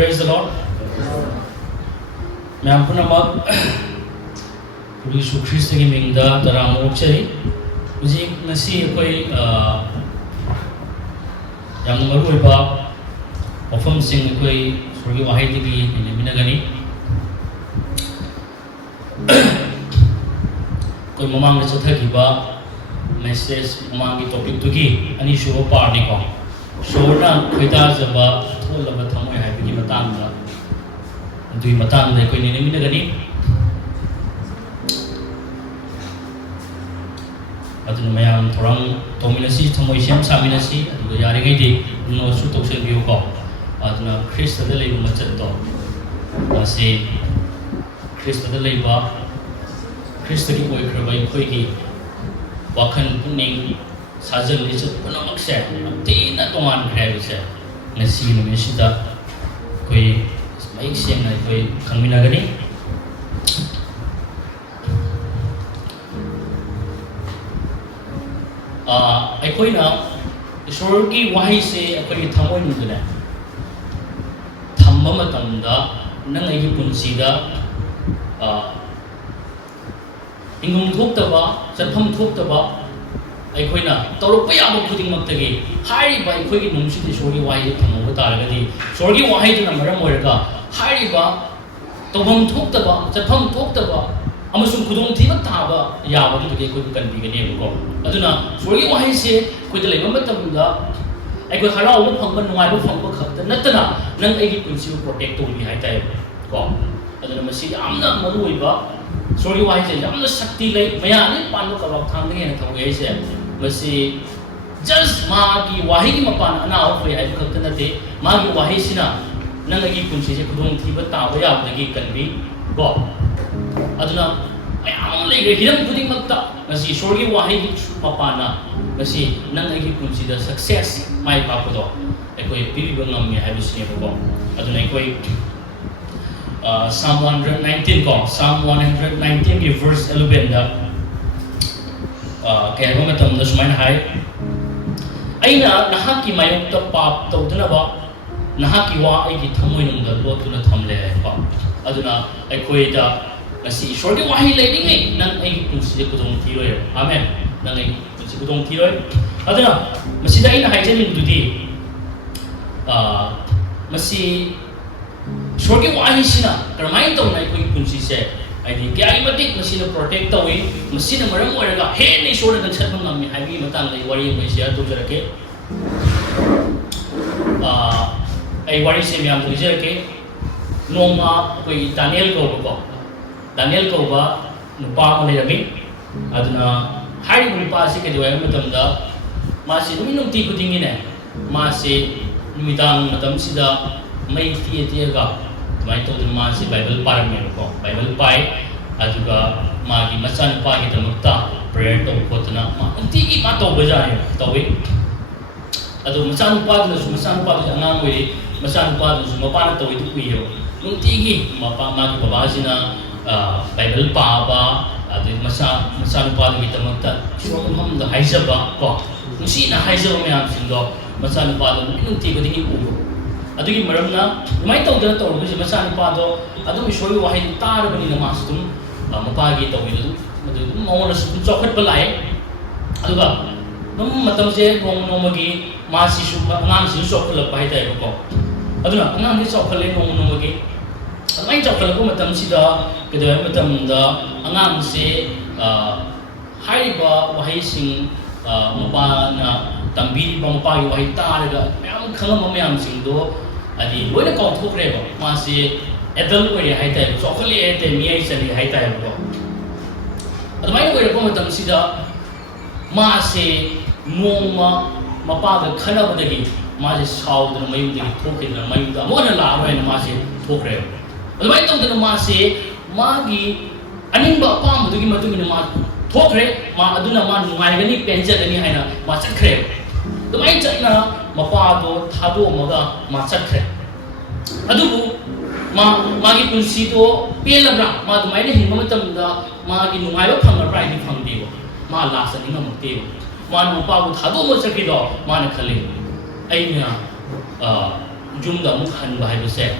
Praise the Lord. Ma'am punamak Yesu Kristo ki mingda tarang ukchari. Uji nasi koi yang maru iba ofam sing koi surgi wahai tigi minagani. Koi mamang na chatha kiba message mamang ki topic tugi ani shubo parni ko. Shona khida jaba thola ba thamoi hai bi matang da. Dui matang da koi ni minagani. Aduna mayam thorang tominasi thamoi sem saminasi aduga yari ngai di no su tok se biu ko aduna Christ da lei machat to ase Christ da lei ba Christ ki koi khrabai koi ki wakhan puning sajal ni chat punamak se ati na tongan khrai se ngasi no mesida koi mai sem na koi khangmina gani ꯑꯩꯈꯣꯏꯅ ꯏꯁꯣꯔꯒꯤ ꯋꯥꯍꯩꯁꯦ ꯑꯩꯈꯣꯏꯒꯤ ꯊꯃꯣꯏꯅꯨꯡꯗꯅꯦ ꯊꯝꯕ ꯃꯇꯝꯗ ꯅꯪ ꯑꯩꯒꯤ ꯄꯨꯟꯁꯤꯗ ꯍꯤꯡꯐꯝ ꯊꯣꯛꯇꯕ ꯆꯠꯐꯝ ꯊꯣꯛꯇꯕ ꯑꯩꯈꯣꯏꯅ ꯇꯧꯔꯛꯄ ꯌꯥꯕ ꯈꯨꯗꯤꯡꯃꯛꯇꯒꯤ ꯍꯥꯏꯔꯤꯕ ꯑꯩꯈꯣꯏꯒꯤ ꯅꯨꯡꯁꯤꯗ ꯏꯁꯣꯔꯒꯤ ꯋꯥꯍꯩꯁꯦ ꯊꯝꯍꯧꯕ ꯇꯥꯔꯒꯗꯤ ꯏꯁꯣꯔꯒꯤ ꯋꯥꯍꯩꯗꯨꯅ ꯃꯔꯝ ꯑꯣꯏꯔꯒ ꯍꯥꯏꯔꯤꯕ ꯇꯧꯐꯝ ꯊꯣꯛꯇꯕ ꯆꯠꯐꯝ ꯊꯣꯛꯇꯕ ꯑꯃꯁꯨꯡ ꯈꯨꯗꯣꯡꯊꯤꯕ ꯇꯥꯕ ꯌꯥꯕꯗꯨꯗꯒꯤ ꯑꯩꯈꯣꯏꯕꯨ ꯀꯟꯕꯤꯒꯅꯦꯕꯀꯣ ꯑꯗꯨꯅ ꯏꯁꯣꯔꯒꯤ ꯋꯥꯍꯩꯁꯦ ꯑꯩꯈꯣꯏꯗ ꯂꯩꯕ ꯃꯇꯝꯗ ꯑꯩꯈꯣꯏ ꯍꯔꯥꯎꯕ ꯐꯪꯕ ꯅꯨꯡꯉꯥꯏꯕ ꯐꯪꯕ ꯈꯛꯇ ꯅꯠꯇꯅ ꯅꯪ ꯑꯩꯒꯤ ꯄꯨꯟꯁꯤꯕꯨ ꯄ꯭ꯔꯣꯇꯦꯛ ꯇꯧꯕꯤ ꯍꯥꯏꯇꯥꯔꯦꯀꯣ ꯑꯗꯨꯅ ꯃꯁꯤ ꯌꯥꯝꯅ ꯃꯔꯨꯑꯣꯏꯕ ꯏꯁꯣꯔꯒꯤ ꯋꯥꯍꯩꯁꯦ ꯌꯥꯝꯅ ꯁꯛꯇꯤ ꯂꯩ ꯃꯌꯥꯝꯅ ꯄꯥꯟꯕ ꯀꯔꯕꯥꯛ ꯊꯥꯡꯗꯒꯤ ꯍꯦꯟꯅ ꯊꯧꯒꯦ ꯍꯥꯏꯁꯦ ꯃꯁꯤ ꯖꯁ ꯃꯥꯒꯤ ꯋꯥꯍꯩꯒꯤ ꯃꯄꯥꯟ ꯑꯅꯥꯕ ꯐꯩ ꯍꯥꯏꯕ ꯈꯛꯇ ꯅꯠꯇꯦ ꯃꯥꯒꯤ ꯋꯥꯍꯩꯁꯤꯅ ꯅꯪ ꯑꯩꯒꯤ ꯄꯨꯟꯁꯤꯁꯦ ꯈꯨꯗꯣꯡꯊꯤꯕ ꯇꯥꯕ ꯌꯥꯕꯗꯒꯤ ꯀꯟꯕꯤ ꯀꯣ ꯑꯗꯨꯅ ꯃꯌꯥꯝ ꯂꯩꯈ꯭ꯔꯦ ꯍꯤꯔꯝ ꯈꯨꯗꯤꯡꯃꯛꯇ ꯉꯁꯤ ꯏꯁꯣꯔꯒꯤ ꯋꯥꯍꯩꯒꯤ ꯃꯄꯥꯟꯅ ꯉꯁꯤ ꯅꯪ ꯑꯩꯒꯤ ꯄꯨꯟꯁꯤꯗ ꯁꯛꯁꯦꯁ ꯃꯥꯏ ꯄꯥꯛꯄꯗꯣ ꯑꯩꯈꯣꯏ ꯄꯤꯕꯤꯕ ꯉꯝꯃꯦ ꯍꯥꯏꯕꯁꯤꯅꯦꯕꯀꯣ ꯑꯗꯨꯅ ꯑꯩꯈꯣꯏ Psalm 119 ko Psalm 119 ki verse 11 da kaya ko matamda sumain hai aina nahaki mayokta pap tawdunaba nahaki wa aigi thamoi nungda lotuna thamle hai pa aduna aikoi da ngasi ishorgi wahi leidingai nang aigi punsi kudong thiroi amen nang aigi punsi kudong thiroi aduna masida aina haijanin dudi masi ishorgi wahi sina karamain tawna aikoi punsi se aidi kya matik masina protect tawi masina maram oiraga he nei shorda dan chatmang ngami haibi matang lai wari mai share to jarake ai wari se myam to jarake noma koi Daniel ko ba nupa ma leirami aduna hari nupa si ke diwai matamda ma si numinung ti kudingi ne ma si numidang matam sida mai ti ga mai to ma si Bible parame ko Bible pai aduga magi masan pa ki tamakta prayer to kotna ma anti ki ma to bajai tawi adu masan pa du angang we masan pa du mapa na tawi tu kuyo nung tigi mapa ma ki baba sina Bible pa ba adu masan pa du ki tamakta shuro ham da haijaba ko nusi na haijaba me am sindo masan pa du nung tigi ko dingi ugo adugi maramna mai to da to ko masan pa do adu mi shoi wa hai tar bani na mastum mapa gi to wi adu mo na su chokhat balai aduga num matam je nong magi ma si su ngam si chokhat pai tai ko aduna ngam ni chokhat le nong magi mai chokhat ko matam si da ke da matam da ngam se hai ba wa hai sing mapa na tambi ba mapa gi wa hai tar ga mayam khangam mayam sing do adi loina ko thokre ba ma si adult oi hai tai chokhle ate mi ai sali hai tai ko admai oi ko matam sida ma se noma mapa ga khana badagi ma se saudna mayu de thokina mayu da mo na la oi na ma se thokre admai to da ma se ma gi aning ba pa mu gi matu ni ma thokre ma aduna ma nungai gani penja gani haina ma chakre admai chakna mapa do thado maga ma chakre adubu magi punsi to pelabra ma dumai ne hingma matam da magi nungai ba phangra ni phangde bo ma la sa ninga mukte ma nu pa bu thado mo sakri do ma na khali aina jum da mu khan ba hai bo se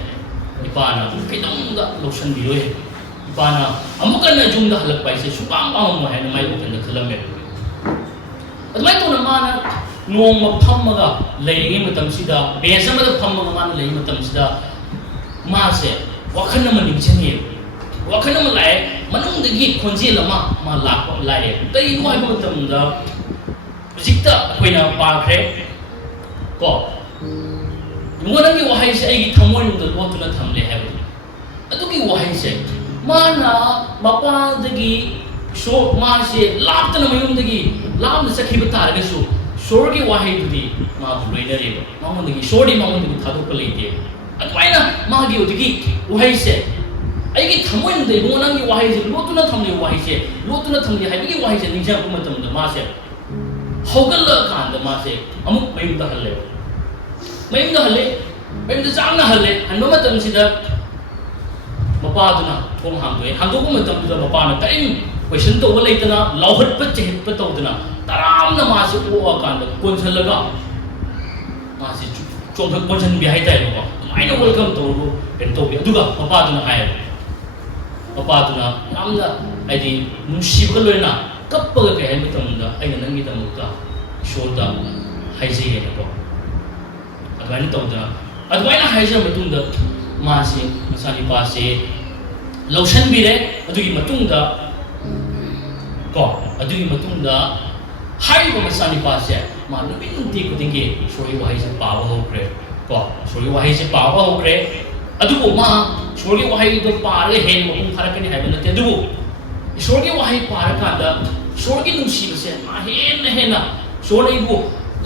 ipana kaitamda lotion biloy ipana amuka na jumda halak pa isa subang mo hay na may open na kalame at may to naman nung mapamaga laying matam sida besa mada pamaga man laying matam sida mase wakan naman nigsiya wakan naman lay manung dagi konji lama malak lay tay mo ay matam da jikta koy na pakre ko muna ki wahay siya ay thamoy ng dalwa to na thamle hai ato ki wahay siya mana mapandagi so ma siya lapta na mayung dagi lam na sakhi bata ga so sor ki wahay dudi ma buloi na re ma mon dagi sor di ma mon dagi thadu ko leite at why na ma gi dagi wahay siya ay ki thamoy ng dai muna ki wahay siya lo to na thamle wahay siya lo to na thamle hai ki wahay siya ninja ko matam da ma siya hogal la kan da ma siya amuk mayung da halle mayung da halle mayung da jang na halle han ma matam sida mapa duna thong hangdoi hangdo ko matam da mapa na taim question to wala itana lauhat pa chehit pa to duna taram na ma se o kan da konsal laga ma se chong thak question bi hai tai ko maina welcome to ro pen to bi aduga mapa duna hai mapa duna namda ai di nusi ba loina kappa ga kai matam da ai na ngi da mukta shoda hai je ne ko adwain to da adwain hai je matung da ma se masani pa se lotion bi re adugi matung da ko adugi matung da hai ba masani pa se ma no bin ti ko dinge sori wa hai se pa wa ho kre ko sori wa hai se pa wa ho kre adugo ma sori wa hai do pa re hen mo kung pharak ni hai ba na te adugo sori wa hai pa ra ka da sori nung si se ma hen na sori bu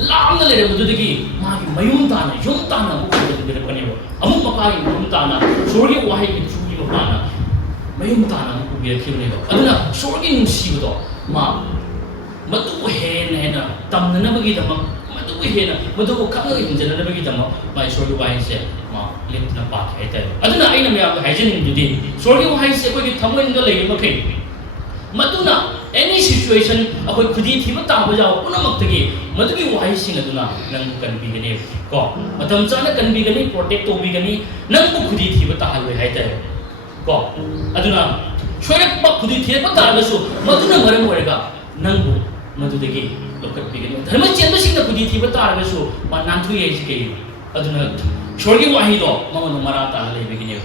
lam na le re dagi ma gi mayum ta na yum ta na bu ko de ko ni ba amu ma ka gi mayum ta na sori wa hai gi chu gi ma na mayum ta na bu bi ki ni ba aduna sori nung si do ma matu hen na tam na ba gi da ma matu hen na matu ko ka ngi hin na ba gi da ma mai sori wa hai se ma lim na pa khai ta aduna ai na me ya hai jin du di sori wa hai se ko gi thamoi na le ma kai matuna any situation akoi khudi thiba ta ba jaw punamak tagi madugi wahai sing aduna nang kan bi gani ko matam chana kan bi gani protect to bi gani nang bu khudi thiba ta halwe hai ta ko aduna chorak ba khudi thiba ta ga su maduna maram orega nang bu madudagi lokat bi gani dharma chendu sing na khudi thiba ta ga su ma nan thu ye ji ke aduna chorgi wahi do mamanu mara ta le bi gani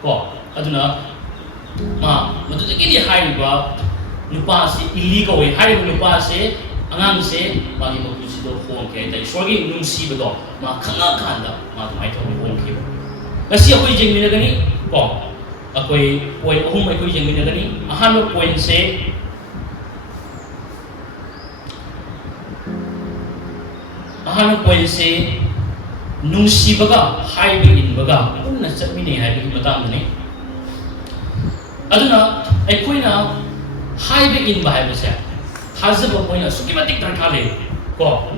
ko aduna ma madudagi ni hai ba nupa si illegal way hari nupa se angang se magi mo kusi do hong ke dai sorgi nung si ba do ma khanga khanda ma mai to hong ke ba si akoi jeng mina gani ko akoi point ahum akoi jeng mina gani ahan point se ahan point se nung si ba ga hai bi in ba ga unna chatmi ne hai bi matam ne aduna akoi na hai be in bahai ba se hazab ko na suki matik tar khale ko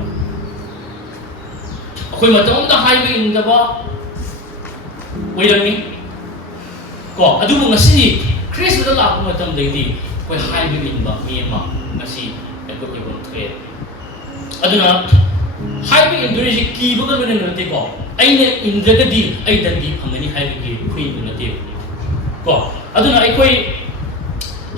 akoi matam da hai be in da ba oirami ko adu mo ngasi Chris da la ko matam dei di koi hai be in ba mi ma ngasi ko ko bon thwe aduna hai be in duri ji ki ba ga ne te ko ai ne in da ga di ai da di phangani hai be ki khui ne te ko aduna ai koi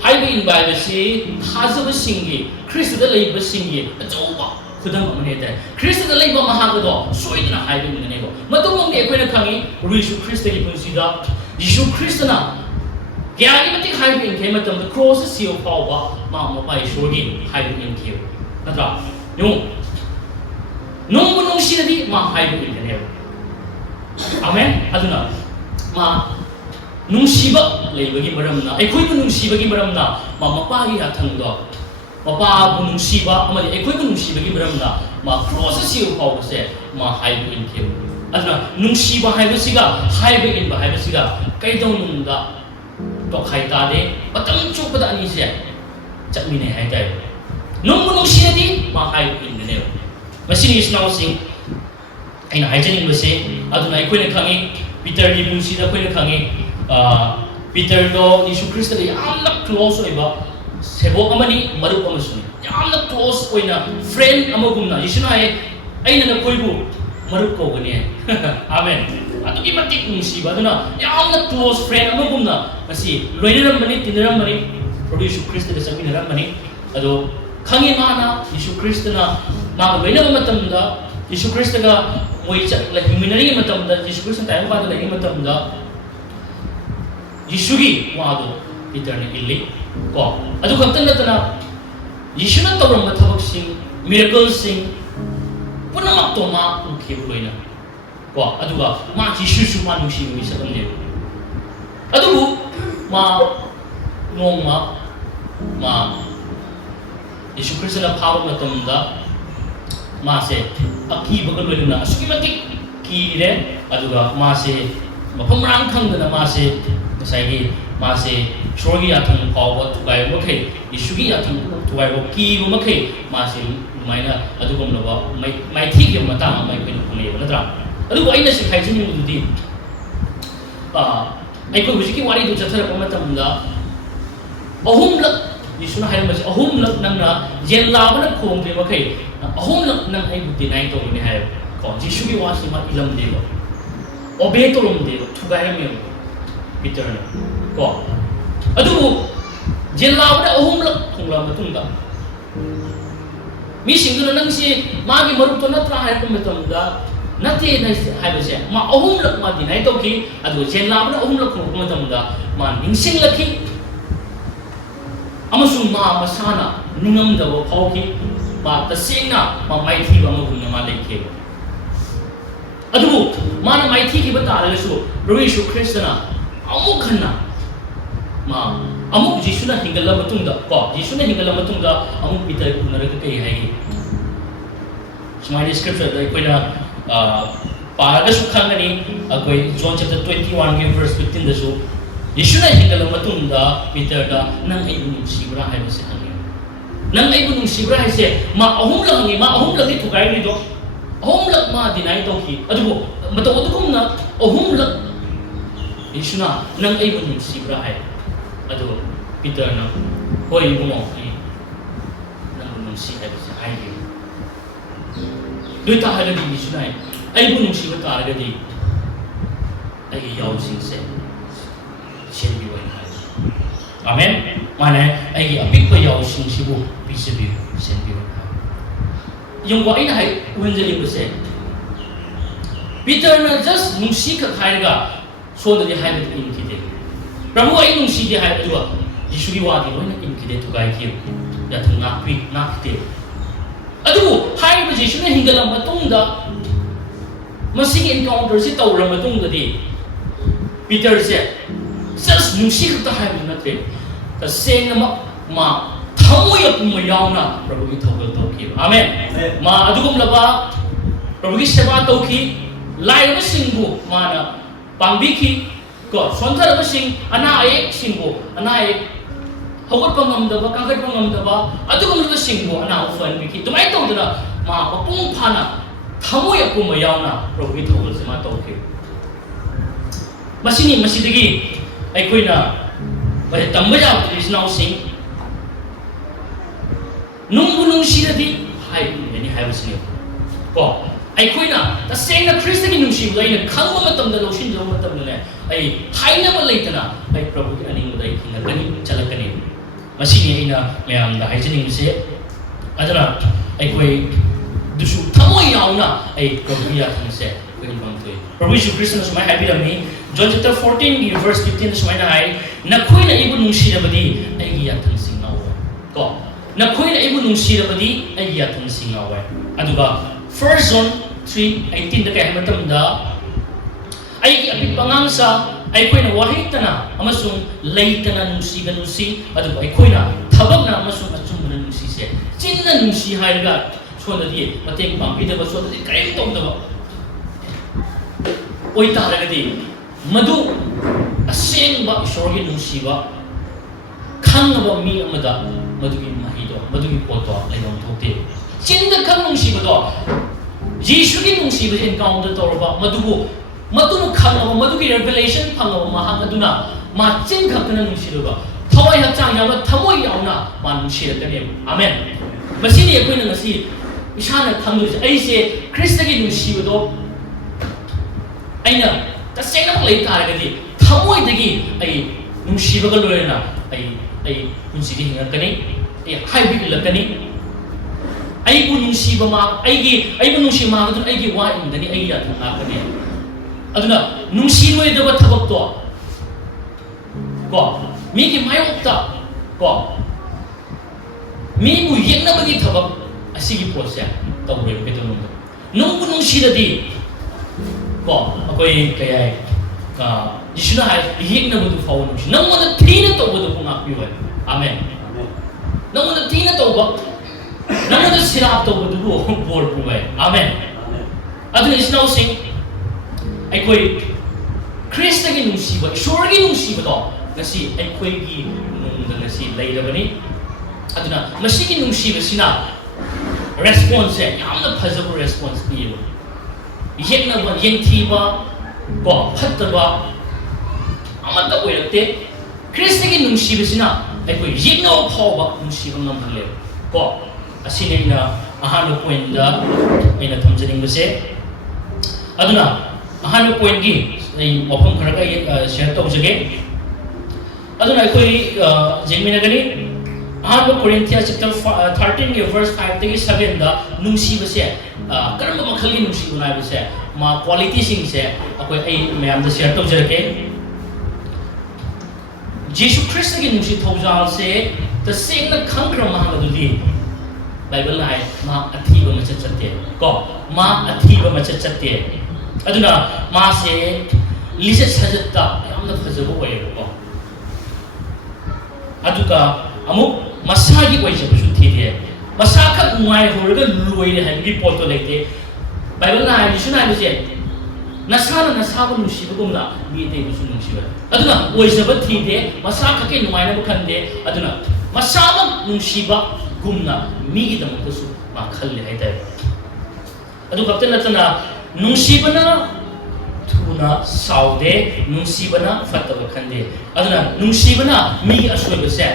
hai be in ba si khazaba singi Christ da lei ba singi ajoba khudam amne da Christ da lei ba maha ga do soidna hai be ne ko matung ne ko na khangi Yesu Christ ki punsi da Yesu Christ na gyani mati hai be in ke matam da cross si o pa ba ma ma pai shogi hai be in ki natra nung nung si di ma hai be in ne amen aduna ma nung siba leibagi maram na ai khoi bu nung siba gi maram na ma mapa gi hathang do mapa bu nung siba amali ai khoi bu nung siba gi maram na ma cross si u pau se ma hai bu in ke adna nung siba hai bu siga hai bu in ba hai bu siga kai dong nung da to khai ta de patam chu pa da ni se chakmi ne hai dai nung bu nung si di ma hai bu in ne machine is now sing ai na hai jani bu se adna ai khoi ne khangi Peter di nung si da khoi ne khangi Peter do Yesu Christ da yamna close oiba sebok amani marup amasuni yamna close oina friend amagumna Yesu na ai na koibu marup ko gani amen ꯑꯗꯨꯒꯤ ꯃꯇꯤꯛ ꯅꯨꯡꯁꯤꯕ ꯑꯗꯨꯅ ꯌꯥꯝꯅ close friend ꯑꯃꯒꯨꯝꯅ ꯉꯁꯤ ꯂꯣꯏꯅꯔꯝꯕꯅꯤ ꯇꯤꯟꯅꯔꯝꯕꯅꯤ ꯄ꯭ꯔꯚꯨ ꯌꯤꯁꯨ ꯈ꯭ꯔꯤꯁꯇꯒ ꯆꯠꯃꯤꯟꯅꯔꯝꯕꯅꯤ ꯑꯗꯣ ꯈꯪꯉꯤ ꯃꯥꯅ ꯌꯤꯁꯨ ꯈ꯭ꯔꯤꯁꯇꯅ ꯃꯥꯒ ꯂꯣꯏꯅꯕ ꯃꯇꯝꯗ ꯌꯤꯁꯨ ꯈ꯭ꯔꯤꯁꯇꯒ ꯃꯣꯏ ꯍꯤꯡꯃꯤꯟꯅꯔꯤꯉꯩ ꯃꯇꯝꯗ ꯌꯤꯁꯨ ꯈ꯭ꯔꯤꯁꯇꯅ ꯇꯥꯏꯕꯪꯄꯥꯟꯗ ꯂꯩꯔꯤꯉꯩ ꯃꯇꯝꯗ ꯌꯤꯁꯨꯒꯤ ꯋꯥꯗꯣ ꯄꯤꯇꯔꯅ ꯏꯜꯂꯤ ꯀꯣ ꯑꯗꯨ ꯈꯛꯇ ꯅꯠꯇꯅ ꯌꯤꯁꯨꯅ ꯇꯧꯔꯝꯕ ꯊꯕꯛꯁꯤꯡ ꯃꯤꯔꯦꯀꯜꯁꯤꯡ ꯄꯨꯝꯅꯃꯛꯇꯣ ꯃꯥ ꯎꯈꯤꯕ ꯂꯣꯏꯅ ꯀꯣ ꯑꯗꯨꯒ ꯃꯥ ꯌꯤꯁꯨꯁꯨ ꯃꯥ ꯅꯨꯡꯁꯤꯕ ꯃꯤꯁꯛ ꯑꯃꯅꯦꯕ ꯑꯗꯨꯕꯨ ꯃꯥ ꯅꯣꯡꯃ ꯃꯥ ꯌꯤꯁꯨ ꯈ꯭ꯔꯤꯁꯇꯅ ꯐꯥꯕ ꯃꯇꯝꯗ मासे अकीबग लोइना असुकिमति कीरे अदुगा मासे मफम रांग खंगना मासे मसाइगी मासे शोरगी याथंग फाव तुगाय मखे इशुगी याथंग तुगाय बो की मखे मासे माइना अदुगम नबा माइथी के मता माइ पेन खने नत्रा अदुगो आइना से खाइजिनि दुदि आइको हुजिकी वारी दु जथर पमतमदा अहुमलक यीशुना हायमसे अहुमलक नंगना जेलाबना खोंग्रे मखे अहुमलक नंग आइबु डिनाइ तोने हाय को यीशुगी वासी मा इलम देबो ओबे तोलम देबो थुगायमे पीटर को अदुबु जेलाबना अहुमलक खोंगला मतुंगा मी सिंगुना नंगसी मागी मरुप तो नत्रा हाय पमतमदा नते हायबसे मा अहुमलक मा डिनाइ तोकी अदु जेलाबना अहुमलक खोंगला मतमदा मा निंसिंग लखी अमसुंग मा मसाना निंगमदबो फावकी मा तसेंगना मा माइथी बमगुना मा लेखे अदुबु माना माइथी की बतारसु प्रभु यीशु ख्रिस्टना अमुखना मा अमुक यीशुना हिंगला मतुंगदा को यीशुना हिंगला मतुंगदा अमुक पीटर कुनरक कई हायगी स्माइल स्क्रिप्चर दा कोइना पारगा सुखांगनी कोई जॉन चैप्टर 21 के वर्स 15 दसु यीशुना हिंगला मतुंगदा पीटर दा नंग आइबु नुसिब्रा हायबसे हांगे नंग आइबु नुसिब्रा हायसे मा अहुमलक हांगे मा अहुमलक दि थुगाइ दो अहुमलक मा डिनाइ तोकी अदुबु मतो अदुगुमना अहुमलक यीशुना नंग आइबु नुसिब्रा हाय अदु पीटर ना होय बुमो नंग नुसि हायबसे हायगे दुइता हायगदि यीशुना आइबु नुसिबा तारगदि आइ यावसिंसे सेंबि वइन हाय आमेन माने आइ अपिक यावसिंसिबु पिसेबि सेंबि वइन हाय यंगवा इन हाय उनजलि बसे पीटर ना जस्ट नुसि ख खायगा सोदि हायबि इनकिदे प्रभु आई नुसि दे हाय दुवा यीशुगी वादि लोइना इनकिदे तुगाय कि याथं नापि नाखते अदु हायबि यीशुना हिंगला मतुंगदा मसिग एनकाउंटर से तौर मतुंगदि पीटर से जस्ट नुसि ख हायबि नते तसेंग मा थमोय पुम यावना प्रभु की थौगल तौकी आमेन मा अदुगुम लबा प्रभु की सेवा तौकी लाइब सिंगु माना पांबिखी को सोंथरब सिंग अना एक सिंगु अना एक हगत पंगमदबा कागत पंगमदबा अदुगुम लबा सिंगु अना उफन बिखी तुमाय तौदना मा पपुंग फाना थमोय पुम यावना प्रभु की थौगल से मा तौकी मसिनी मसिदगी अखोइना बे तंबजा कृष्णाव सिंह नुंगु नुंसिरदि हायनि हायबसिने को अखोइना तसेंगना ख्रिस्टगी नुंसिबो आइना खंगबा मतमदा लौसिनजो मतमने आई हायनबा लेतना आई प्रभु की अनिंगदा खिंगकनी चलकनी मसिनी आइना मयामदा हायजनिंगसे अदना अखोइ दुसु थमोय यावना आई प्रभु या थंगसे प्रभु यीशु ख्रिस्टना सुमाय हायबिरमनी जॉन चैप्टर 14 की वर्स 15 सुमायना हाय नखोइना इबु नुंसिरबदि आइगी याथंग सिंगाव को नखोइना इबु नुंसिरबदि आइगी याथंग सिंगाव अदुगा 1 John 3:18 दा काय मतमदा आइगी अपि पंगांसा आइखोइना वाहितना अमसुंग लेइतना नुंसिगनुसि अदुगा आइखोइना थबकना अमसुंग अचुमना नुंसिसे चिन्ना नुंसि हायगा सोनदि मतेंग पांबिदबा सोनदि कायम तौदबा ओइ तारगदि मधु असेंबा ईश्वरगी नुंसिबा खंगबा मी अमदा मधुगी महिदो मधुगी पोतो लेगम थोते चिंद खंग नुंसिबदो यीशुगी नुंसिबा एनकाउंटर तौरबा मधुबु मधुनु खंगबा मधुगी रेवलेशन फंगबा महांग अदुना मा चिन खकना नुंसिबा थवाय हचांग यावना थमोय यावना मा नुंसिरतने आमेन मसिनी अखोइना ngasi इसाना खंगुसे ऐसे ख्रिस्टगी नुंसिबदो आइना तसेंग लई तारगदी थमोइदगी आई नुंसीबगा लोयना आई पुंसीदि हिंगकनी आई हाइबिलकनी आईबु नुंसीबा मा आईबु नुंसी मागदु आईगी वा इंदनी आई या थंगाकनी अदुना नुंसी लोयदबा थबकतो को मीगी मायोक्ता को मीबु येंगनबगी थबक असिगी पोसे तौरे बेदनु नुंबु नुंसीददी को अकोई कयाय जिसुना हाय येंगनबदु फाव नुंसी नंगोना थीना तौबदु पुंगा पिवे आमेन नंगोना थीना तौबा नंगोना syrup तौबदु bore पुवे amen अदुना इसनाउ Singh अकोई क्रिस्टगी नुंसीबा ईश्वरगी नुंसीबदो ngasi aikoi gi nung ngasi lairabani aduna masigi nungsiba sina response yamna phajabu response piyo yekna ba yengthiba ko phattaba amata oirakte kristagi nungsiba sina aikoi yekna phawba nungsiba ngamhale ko asine na ahanu point da ina thamjaning base aduna ahanu point gi ai opam kharaga share tawjage aduna koi jengminagani ahaba Corinthians chapter 13 verse 5 tagi 7 da nungsi base karamba makhali nungsi bunai base ma quality sing se akoi ai mayam da share tawjarake Jesus Christ gi nungsi thawjal se the same na khangkra mahangadudi Bible lai ma athiba machachatte ko ma athiba machachatte aduna ma se lisa sajatta yamna phajabu oye ko aduka amuk masagi oijabsu thide masaka nuai horga loire habi poto lekte Bible na ai suna ai se nasana nasabu nusibagumna bi te busu nusiba aduna oijaba thide masaka ke nuai na khande aduna masama nusiba gumna mi gi damaksu ma khalle haidai adu kaptena tana nusibana tuna saude nungsibana fataba khande aduna nungsibana mi asoi se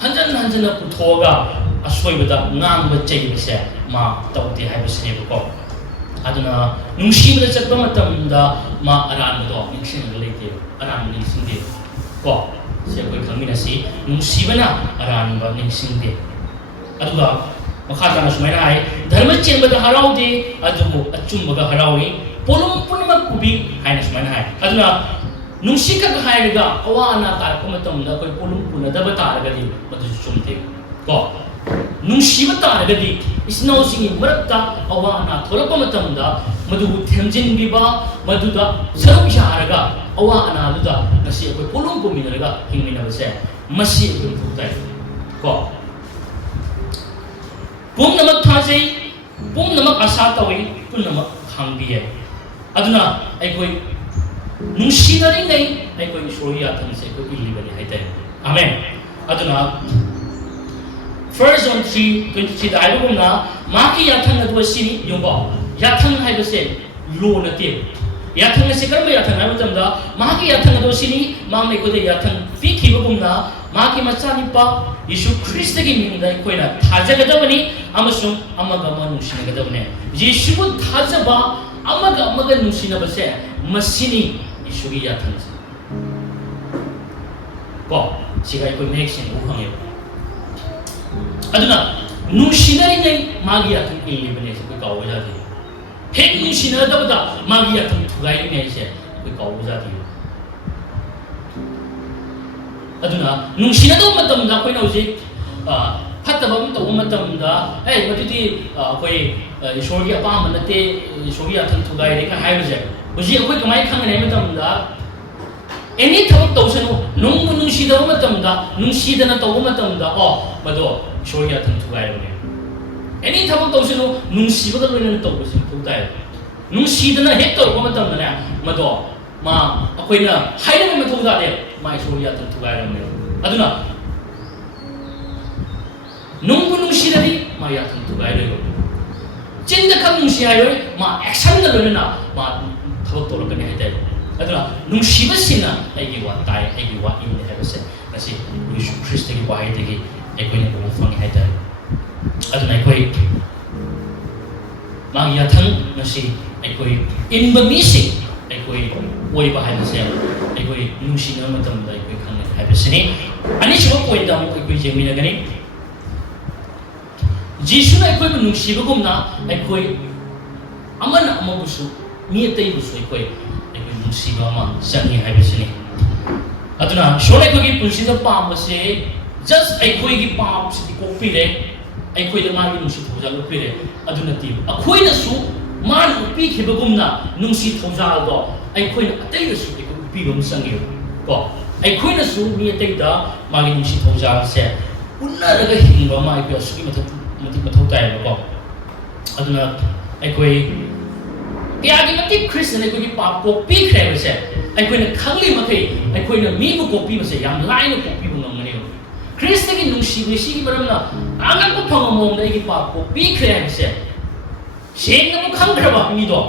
hanjana puthoga asoi bada ngam chei se ma tawti hai base ko aduna nungsibana chatba matam da ma aran do ningsing leite aran ningsing de ko se koi khangina si nungsibana aran ba ningsing de aduga makha na sumaina ai dharma chenbada haraude adumu achumbaga harawi polum punma kubi haina sumaina hai aduna nungsika ga haiga awana tarka matam da koi polum puna da bataraga di madu chumte ko nungsiba taraga di isnau singi marakta awana thorapa matam da madu themjin biba madu da saruk yaraga awana da nasi koi polum puminaga hingmina base masi dum thutai ko pum namak thajai pum namak asa tawi pum namak khangbiye aduna aikoi nungsinari ngai aikoi ishori atham se ko ilibani haidai amen aduna 1 John 3:23 da aibugumna maki yathang adu sini yumba yathang haibase lo nate yathang se karba yathang haibatamda maki yathang adu sini mamai ko de yathang fi khibugumna maki machani pa Yesu Christ gi mingda koina thajagadabani amasung amaga manusinagadabane Yesu bu thajaba amaga nusina base masini isugi yathang ko sigai ko mexin uhange aduna nusinari ngai magi yathang ilibane se ko kawja di he nusina dabada magi yathang thugai ngai se ko kawja di aduna nungsina do matam da koina uji fattabam to matam da ai matiti koi ishori apa manate ishori athang thugai de ka haibaje uji koi kamai khangane matam da any thawak tawsanu nungbu nungsida matam da nungsidana to matam da mado ishori athang thugai ne any thawak tawsanu nungsibaga loina to busi thugai nungsidana hek to matam da mado ma akoina haina me mathuda de ma ishori athang thugai ne aduna nungbu nungsiradi ma yathang thugai le chinda khang nungsi hairoi ma action da loina ma thawak to rakane haidai aduna nungsiba sina aigi wa tai aigi wa in habase asi Yesu Christ gi wa haidagi aikoina ko fangi haidai aduna aikoi ma yathang nasi aikoi in ba mi si aikoi ꯑꯣꯏꯕ ꯍꯥꯏꯕꯁꯦ ꯑꯩꯈꯣꯏ ꯅꯨꯡꯁꯤꯅꯕ ꯃꯇꯝꯗ ꯑꯩꯈꯣꯏ ꯈꯪꯒꯅꯤ ꯍꯥꯏꯕꯁꯤꯅꯤ ꯑꯅꯤꯁꯨꯕ point ꯑꯃꯨꯛ ꯑꯩꯈꯣꯏ ꯌꯦꯡꯃꯤꯟꯅꯒꯅꯤ ꯖꯤꯁꯨꯅ ꯑꯩꯈꯣꯏꯕꯨ ꯅꯨꯡꯁꯤꯕꯒꯨꯝꯅ ꯑꯩꯈꯣꯏ ꯑꯃꯅ ꯑꯃꯕꯨꯁꯨ ꯃꯤ ꯑꯇꯩꯕꯨꯁꯨ ꯑꯩꯈꯣꯏ ꯅꯨꯡꯁꯤꯕ ꯑꯃ ꯆꯪꯉꯤ ꯍꯥꯏꯕꯁꯤꯅꯤ ꯑꯗꯨꯅ ꯏꯁꯣꯔꯅ ꯑꯩꯈꯣꯏꯒꯤ ꯄꯨꯟꯁꯤꯗ ꯄꯥꯝꯕꯁꯦ ꯖꯁ ꯑꯩꯈꯣꯏꯒꯤ ꯄꯥꯝꯕꯁꯤꯗꯤ ꯀꯣꯛꯄꯤꯔꯦ ꯑꯩꯈꯣꯏꯗ ꯃꯥꯒꯤ ꯅꯨꯡꯁꯤ ꯊꯧꯖꯥꯜ ꯎꯠꯄꯤꯔꯦ ꯑꯗꯨ ꯅꯠꯇꯦꯕ ꯑꯩꯈꯣꯏꯅꯁꯨ ꯃꯥꯅ ꯎꯠꯄꯤꯈꯤꯕꯒꯨꯝꯅ ꯅꯨꯡꯁꯤ ꯊꯧꯖꯥꯜꯗꯣ ꯑꯩꯈꯣꯏꯅ ꯑꯇꯩꯗꯁꯨ ꯑꯩꯈꯣꯏ ꯎꯠꯄꯤꯕ ꯑꯃ ꯆꯪꯉꯦꯕ ꯀꯣ ꯑꯩꯈꯣꯏꯅꯁꯨ ꯃꯤ ꯑꯇꯩꯗ ꯃꯥꯒꯤ ꯅꯨꯡꯁꯤ ꯊꯧꯖꯥꯜꯁꯦ ꯎꯟꯅꯔꯒ ꯍꯤꯡꯕ ꯑꯃ ꯑꯩꯈꯣই ꯑꯁꯨꯛꯀꯤ ꯃꯇꯤꯛ ꯃꯊꯧ ꯇꯥꯏꯌꯦꯕꯀꯣ ꯑꯗꯨꯅ ꯑꯩꯈꯣꯏ ꯀꯌꯥꯒꯤ ꯃꯇꯤꯛ ꯈ꯭ꯔꯤꯁꯇꯅ ꯑꯩꯈꯣꯏꯒꯤ ꯄꯥꯞ ꯀꯣꯛꯄꯤꯈ꯭ꯔꯦ ꯍꯥꯏꯕꯁꯦ ꯑꯩꯈꯣꯏꯅ ꯈꯪꯂꯤ ꯃꯈꯩ ꯑꯩꯈꯣꯏꯅ ꯃꯤꯕꯨ ꯀꯣꯛꯄꯤꯕꯁꯦ ꯌꯥꯝ ꯂꯥꯏꯅ ꯀꯣꯛꯄꯤꯕ ꯉꯝꯒꯅꯦꯕ ꯈ꯭ꯔꯤꯁꯇꯒꯤ ꯅꯨꯡꯁꯤꯕ ꯁꯤꯒꯤ ꯃꯔꯝꯅ ꯑꯉꯛꯄ ꯐꯪꯕ ꯃꯑꯣꯡꯗ ꯑꯩꯒꯤ ꯄꯥꯞ ꯀꯣꯛꯄꯤꯈ꯭ꯔꯦ ꯍꯥꯏꯕꯁꯦ ꯁꯦꯡꯅꯕꯨ ꯈꯪꯈ꯭ꯔꯕ ꯃꯤꯗꯣ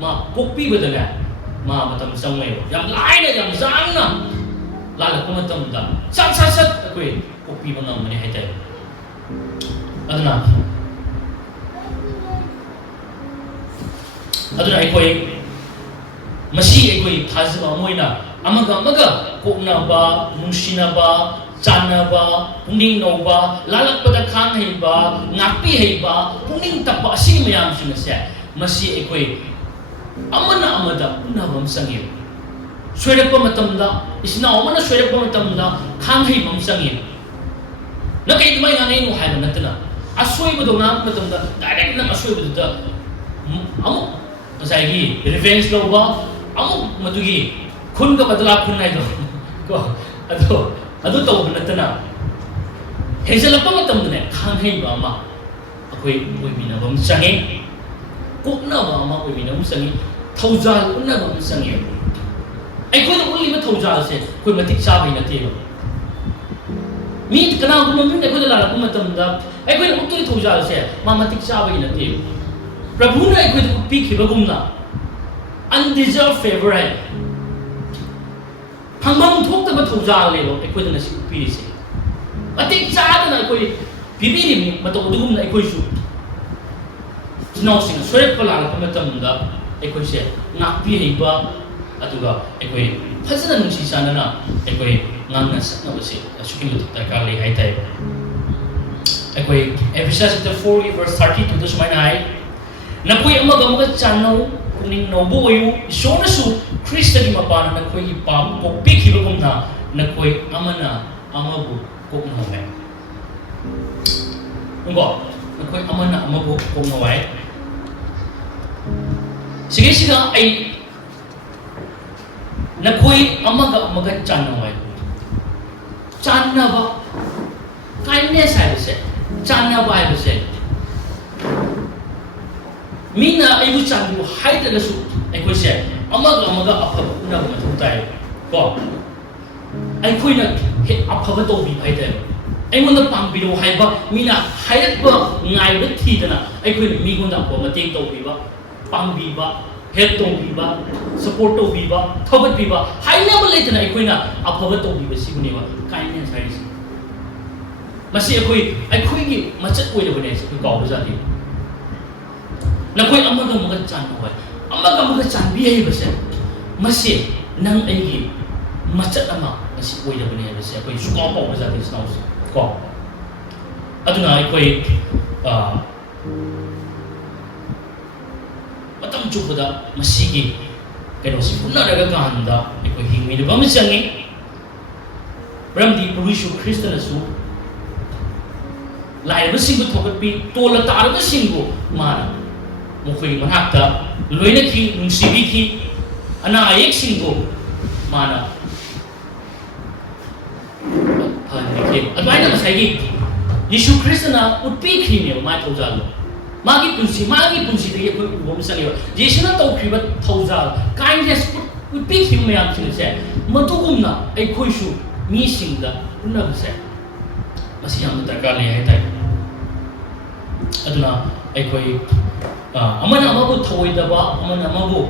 ꯃꯥ ꯀꯣꯛꯄꯤꯕꯗꯅꯦ ꯃꯥ ꯃꯇꯝ ꯆꯪꯉꯣꯏꯕ ꯌꯥꯝ ꯂꯥꯏꯅ ꯌꯥꯝ ꯆꯥꯡꯅ ꯂꯥꯜꯂꯛꯄ ꯃꯇꯝꯗ ꯁꯠ ꯁꯠ ꯁꯠ ꯑꯩꯈꯣꯏ ꯀꯣꯛꯄꯤꯕ ꯉꯝꯒꯅꯤ ꯍꯥꯏꯇꯥꯔꯦ ꯑꯗꯨꯅ ꯑꯩꯈꯣꯏ ꯃꯁꯤ ꯑꯩꯈꯣꯏ ꯊꯥꯖꯕ ꯑꯃ ꯑꯣꯏꯅ ꯑꯃꯒ ꯑꯃꯒ ꯀꯣꯛꯅꯕ ꯅꯨꯡꯁꯤꯅꯕ ꯆꯥꯟꯅꯕ ꯄꯨꯛꯅꯤꯡ ꯅꯧꯕ ꯂꯥꯜꯂꯛꯄꯗ ꯈꯥꯡ ꯍꯩꯕ ꯉꯥꯛꯄꯤ ꯍꯩꯕ ꯄꯨꯛꯅꯤꯡ ꯇꯞꯄ ꯑꯁꯤꯒꯤ ꯃꯌꯥꯝꯁꯤꯡ ꯑꯁꯦ ꯃꯁꯤ ꯑꯩꯈꯣꯏ ꯑꯃꯅ ꯑꯃꯗ ꯎꯅꯕ ꯑꯃ ꯆꯪꯉꯦꯕ ꯁꯣꯏꯔꯛꯄ ꯃꯇꯝꯗ ꯏꯆꯤꯟ ꯏꯅꯥꯎ ꯑꯃꯅ ꯁꯣꯏꯔꯛꯄ ꯃꯇꯝꯗ ꯈꯥꯡ ꯍꯩꯕ ꯑꯃ ꯆꯪꯉꯦꯕ ꯅꯪ ꯀꯩ ꯑꯗꯨꯃꯥꯏꯅ ꯉꯥꯡꯉꯩꯅꯣ ꯍꯥꯏꯕ ꯅꯠꯇꯅ ꯑꯁꯣꯏꯕꯗꯣ ꯉꯥꯡꯕ ꯃꯇꯝꯗ ꯗꯥꯏꯔꯦꯛ ꯅꯪ ꯑꯁꯣꯏꯕꯗꯨꯗ ꯑꯃꯨꯛ ꯉꯁꯥꯏꯒꯤ ꯔꯤꯚꯦꯟꯁ ꯂꯧꯕ ꯑꯃꯨꯛ ꯃꯗꯨꯒꯤ ꯈꯨꯟꯒ ꯕꯗꯂꯥ ꯈꯨꯟ ꯍꯥꯏꯗꯣ ꯀꯣ ꯑꯗꯨ ꯇꯧꯕ ꯅꯠꯇꯅ ꯍꯦꯟꯖꯜꯂꯛꯄ ꯃꯇꯝꯗꯅꯦ ꯈꯥꯡꯍꯩꯕ ꯑꯃ ꯑꯩꯈꯣꯏ ꯑꯣꯏꯃꯤꯟꯅꯕ ꯑꯃ ꯆꯪꯉꯤ ꯀꯣꯛꯅꯕ ꯑꯃ ꯑꯣꯏꯃꯤꯟꯅꯕ ꯑꯃ ꯆꯪꯉꯤ ꯊꯧꯖꯥꯜ ꯎꯠꯅꯕ ꯑꯃ ꯆꯪꯉꯤ ꯑꯩꯈꯣꯏꯅ ꯎꯠꯂꯤꯕ ꯊꯧꯖꯥꯜꯁꯦ ꯑꯩꯈꯣꯏ ꯃꯇꯤꯛ ꯆꯥꯕꯩ ꯅꯠꯇꯦꯕ ꯃꯤ ꯀꯅꯥꯒꯨꯝꯕ ꯃꯤꯅ ꯑꯩꯈꯣꯏꯗ ꯂꯥꯜꯂꯛꯄ ꯃꯇꯝꯗ ꯑꯩꯈꯣꯏꯅ ꯎꯠꯇꯣꯏ ꯊꯧꯖꯥꯜꯁꯦ ꯃꯥ ꯃꯇꯤꯛ ꯆꯥꯕꯒꯤ ꯅꯠꯇꯦꯕ प्रभुना अखोई उट्पीखिबगुमना अनडिजर्व फेवर है फंगम थोक्तब थौजालेबो अखोइदा नसि उट्पीरिसे अतिक चादना अखोई पिबिरिमि मतोदुगुमना अखोइसु चिनाउसिंग सोरेप लालप मतमदा अखोइसे नाक्पी हेबा अदुगा अखोई फजना नुंसि सानना अखोई ngamna saknabase asuki mutuk darkar lei hai tai अखोई एफिसियंस चैप्टर 4 verse 32 द सुमाइना hai nakoi amaga amaga chanau kuning nobu oyu isonasu krista gi mapana nakoi gi pam ko pikhibagumna nakoi amana amabu kokna hai ngo nakoi amana amabu kokna hai sigesiga ai nakoi amaga chanau hai chanaba kindness hai se chanaba hai se मीना आइबु चांगु हाइदगसु अखोइसे अमगा अफब उनाबा मथौ ताय को अखोइना हे अफब तोबि हाइदे अइमोंदा पांबिरो हाइबा मीना हाइरब ngaइब थीदना अखोइना मीगोंदा को मतें तोबिबा पांबिबा हेल्प तोबिबा सपोर्ट तोबिबा थबतबिबा हाइनाबा लेतना अखोइना अफब तोबिबा सिगुनेबा काइंडनेस हाइस मसी अखोइगी मचत ओइदबने से कावबा जाति nakoi amaga chanoi amaga chanbi hai base mase nang aigi machat ama asi oidabane base akoi suka pa bajati snaus ko aduna akoi matam chupda masigi keno si punna daga kanda akoi hingmi de bam changi ramdi purishu kristana su laiba singu thokat pi tola targa singu mara मुखी मनाक्ता लोइना की नुंसिबी की अना एक सिंगो माना फनिके अदवाइना मसाइगी यीशु क्रिस्टना उट्पी खिने मा थौजाल मागी पुंसी दे कोइ उबम संगे जेसना तौखिबा थौजाल काइंडनेस उट्पी खिम मयाम सिंसे मतुगुमना अखोइसु मी सिंगदा उनबसे मसी हम दरकार ले है ताई अदुना अखोइ amana amabu thoidaba amana amabu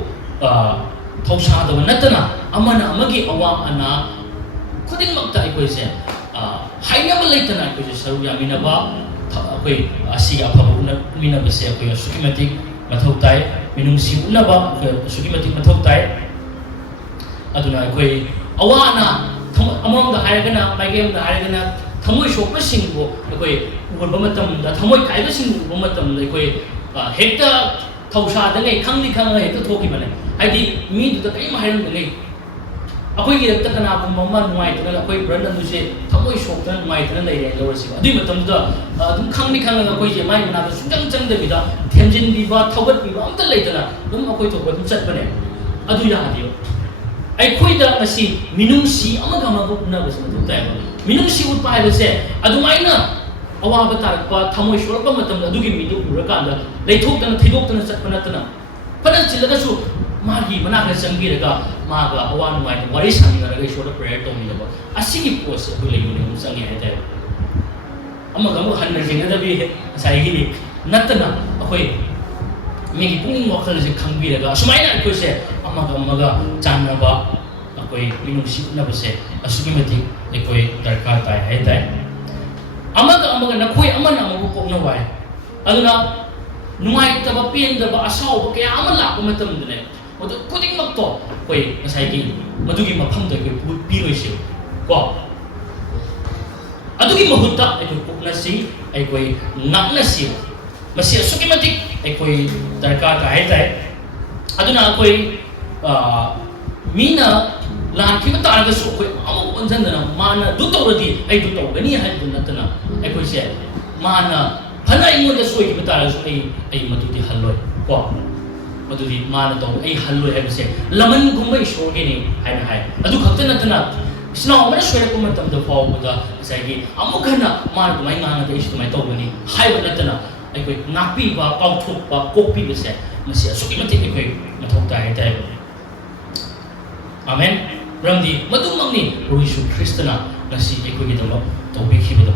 thausadaba natana amana amagi awa ana khudin makta ikoise hainaba leitana ikoise saru yaminaba akoi asi aphaba una minaba se akoi sukimatik mathau tai minungsi unaba sukimatik mathau tai aduna koi awana among the hairagana magam the hairagana thamoi shokpa singbo koi urba matam da thamoi kaiba sing urba matam da koi hekta thausa da ngai khangli khanga hekta thoki bane aidi mi du da kai ma hairan da ngai akoi gi rakta kana bu mamma nuai ta akoi brand nu se thamoi shokta nuai ta lai re lor si adi matam da dum khangli khanga koi je mai na da sunjang chang da bi da thenjin bi ba thobat bi ba am ta lai ta na dum akoi thok ba dum chat bane adu ya dio ai khoi da asi minung si amaga ma bu na ba sa tu tai ba minung si ut pa hai ba se adu mai na awa ba ta pa thamoi shor pa matam adu gi mi du ura ka da lai thok ta na thidok ta na chat pa na ta na pana chila ga su ma gi mana ga sangi ra ga ma ga awa nu mai wari sang ga ga shor prayer to mi ba asi gi pose bu le ni mu sang ya ta amaga mu han na jing da bi sai gi ni nat na akoi mi gi pung mo khal je khang bi ra ga sumai na ko se amaga chan na ba akoi minung si na ba se asugi mati ekoi darkar tai hai tai amaga nakoi amana amabu ko na wai aduna nuai ta ba pen da ba asau ba kaya amala ko matam dune odo puding mak to koi asai gi madugi mafam da ko pi roi se ko adugi mahutta ekoi ko na si ekoi nak na si masi asugi mati ekoi darkar tai tai aduna koi mina lan ki ta ga so koi amu onjan na mana du to rodi ai du to gani hai du na ta na ai koi se mana phana ai mon da so ki ta so ai matu di haloi ko matu di mana to ai haloi hai se laman gumbai so ge ni hai na hai adu khakta na ta na snow ma so re ko matam da fo da sai gi amu khana mana mai ngana da is mai to gani hai ba na ta na ai koi napi ba kau thuk ba kopi ba se masi so ki mati ai koi mathok ta hai ta amen ramdi madumang ni Yesu Kristna nasi ekoi gi dalo to be khi bado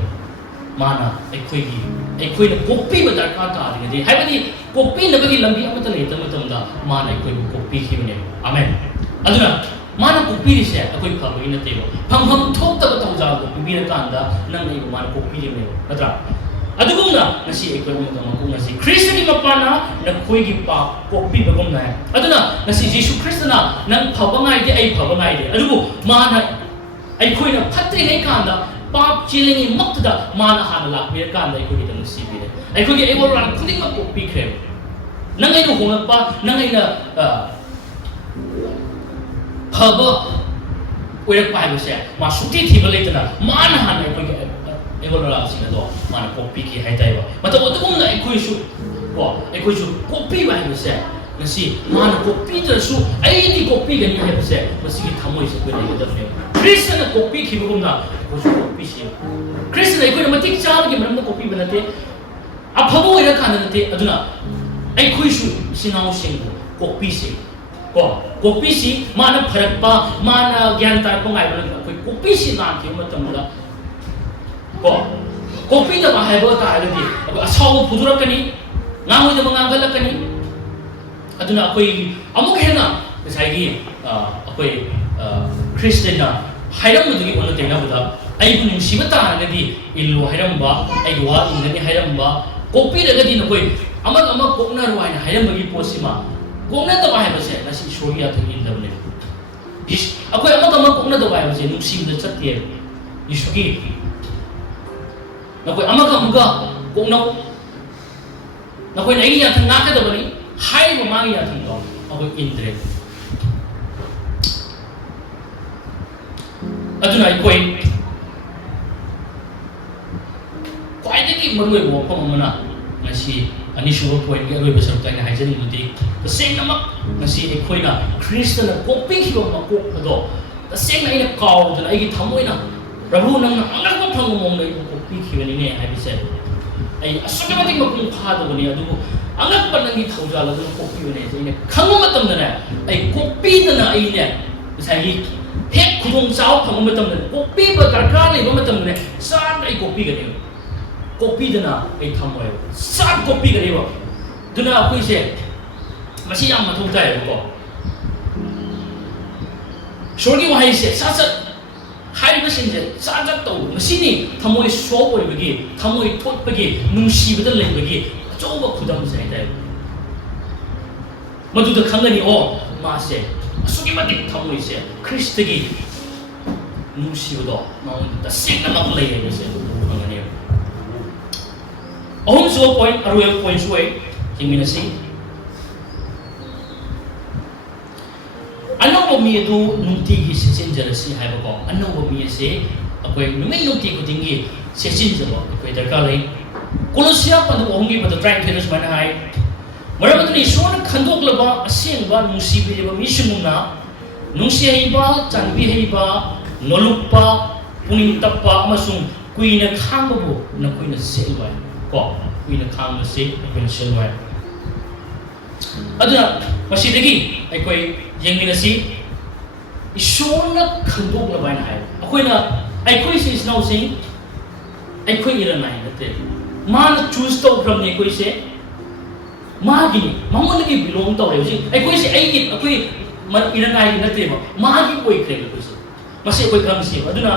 mana ekoi na kopi ba darkar ta ri de haibani kopi na bagi lambi amata le tam da mana ekoi kopi khi bane amen aduna mana kopi ri se ekoi phabai na te pham thok ta ba tong ja kopi bi na kan da nang nei mana kopi ri me atra adugumna nasi ekoi mo ta ma nasi Kristni mapana na khoi gi pa kopi ba gom na aduna nasi Yesu Kristna nang phabangai de ai phabangai de adubu mana ai khoi na phatre nei kan da pap chilingi mak da mana han la be kan da ai khoi da nasi bi de ai khoi gi ai bol ran khuding ma kopi kre nang ai no hong pa nang ai na phaba we pa ba se ma suti thi ba le ta mana han ai khoi gi evol la sing do mana kopi ki hai tai ba mata otum na ekoi su kopi ba hai se nasi mana kopi da su ai di kopi ga ni hai se masi ki thamoi se ko nei da ne Krishna kopi ki bugum na ko su kopi si Krishna ekoi na matik cha gi maram da kopi ba na te aphabu ira kan na te aduna ai khoi su sinau sing kopi si kopi si mana pharak pa mana gyan tar ko ngai ba ko kopi si na ki matam da kopi da ba hai ba ta ai di asau pudurak kani ngamoi da mangal kani aduna akoi amuk hena sai gi akoi Christian na hairam du gi on te na ba ai bu ning sibata na di illu hairam ba ai wa ingani hairam ba kopi da di na koi amak kokna ruai na hairam gi posima kokna da ba hai ba se na si shoria ta in da ne is akoi amak kokna da ba hai ba se nu sim da chat ye isugi nakoi amaga koknau nakoi na iya thang na ka da bani hai ba ma ya thang do akoi indre aduna ikoi kwai da ki marui bo ko mamana ngasi ani shuwa point ga roi besar ta na haijani muti the same namak ngasi ikoi na Krishna na kopi ki ba ko do the same na ina kaw da ai gi thamoi na Rabu nang angak ba phang mong nei kopi ki ni ne hai bisa ai asuka ma ting makung pha do ni adu angak ba nang gi thauja la do kopi ne ai ne khang ma tam na ai kopi da na ai ne sai gi hek khudong chao phang ma tam na kopi ba darkar le ma tam ne san ai kopi ga ne kopi da na ai thamoi san kopi ga ne ba duna koi se masi yam ma thong tai ko shorgi wa hai se sa hai ba sin je sa ja to masini thamoi so boi bagi thamoi thot bagi nungsi ba da lei bagi choba khudam sai dai madu da khangani o ma se ꯑꯁꯨꯛꯀꯤ ꯃꯇꯤꯛ ꯊꯝꯃꯣꯏꯁꯦ ꯈ꯭ꯔꯤꯁꯇꯒꯤ ꯅꯨꯡꯁꯤꯕꯗꯣ ꯃꯉꯣꯟꯗ ꯇꯁꯦꯡꯅꯃꯛ ꯂꯩ ꯍꯥꯏꯕꯁꯦ ꯑꯗꯨꯝ ꯈꯪꯒꯅꯦꯕ ꯑꯍꯨꯝꯁꯨꯕ point ꯑꯔꯣꯏꯕ ꯄꯣꯏꯟꯁꯨ ꯑꯣꯏ ꯌꯦꯡꯃꯤꯟꯅꯁꯤ ꯑꯅꯧꯕ ꯃꯤ ꯑꯗꯨ ꯅꯨꯡꯇꯤꯒꯤ ꯁꯦꯠꯆꯤꯟꯖꯔꯁꯤ ꯍꯥꯏꯕꯀꯣ ꯑꯅꯧꯕ ꯃꯤ ꯑꯁꯤ ꯑꯩꯈꯣꯏ ꯅꯨꯃꯤꯠ ꯅꯨꯡꯇꯤ ꯈꯨꯗꯤꯡꯒꯤ ꯁꯦꯠꯆꯤꯟꯖꯕ ꯑꯩꯈꯣꯏ ꯗꯔꯀꯥꯔ ꯂꯩ ꯀꯣꯂꯣꯁꯤꯌꯥ 3:23 ꯁꯨꯃꯥꯏꯅ ꯍꯥꯏ ꯃꯔꯝ ꯑꯗꯨꯅ ꯏꯁꯣꯔꯅ ꯈꯟꯗꯣꯛꯂꯕ ꯑꯁꯦꯡꯕ ꯅꯨꯡꯁꯤꯕꯤꯔꯕ ꯃꯤꯁꯤꯡꯒꯨꯝꯅ ꯅꯨꯡꯁꯤ ꯍꯩꯕ ꯆꯥꯟꯕꯤ ꯍꯩꯕ ꯅꯣꯂꯨꯛꯄ ꯄꯨꯛꯅꯤꯡ ꯇꯞꯄ ꯑꯃꯁꯨꯡ ꯀꯨꯏꯅ ꯈꯥꯡꯕꯕꯨ ꯅꯈꯣꯏꯅ ꯁꯦꯠꯂꯣꯏ ꯀꯣ ꯀꯨꯏꯅ ꯈꯥꯡꯕꯁꯤ ꯑꯩꯈꯣꯏꯅ ꯁꯦꯠꯂꯣꯏ ꯑꯗꯨꯅ ꯃꯁꯤꯗꯒꯤ ꯑꯩꯈꯣই ꯌꯦꯡꯃꯤꯟꯅꯁꯤ ꯏꯁꯣꯔꯅ ꯈꯟꯗꯣꯛꯂꯕ ꯍꯥꯏꯅ ꯍꯥꯏ ꯑꯩꯈꯣꯏꯅ ꯑꯩꯈꯣꯏꯁꯤ ꯏꯆꯤꯟꯅꯥꯎꯁꯤꯡ ꯑꯩꯈꯣꯏ ꯏꯔꯟꯅꯥꯏ ꯅꯠꯇꯦ ꯃꯥꯅ ꯆꯨꯁ ꯇꯧꯈ꯭ꯔꯕꯅꯤ ꯑꯩꯈꯣꯏꯁꯦ ꯃꯥꯒꯤꯅꯤ ꯃꯉꯣꯟꯗꯒꯤ ꯕꯤꯂꯣꯡ ꯇꯧꯔꯦ ꯍꯧꯖꯤꯛ ꯑꯩꯈꯣꯏꯁꯦ ꯑꯩꯈꯣꯏ ꯏꯔꯟꯅꯥꯏꯒꯤ ꯅꯠꯇꯦꯕ ꯃꯥꯒꯤ ꯑꯣꯏꯈ꯭ꯔꯦ ꯑꯩꯈꯣꯏꯁꯦ ꯃꯁꯤ ꯑꯩꯈꯣꯏ ꯈꯪꯁꯦꯕ ꯑꯗꯨꯅ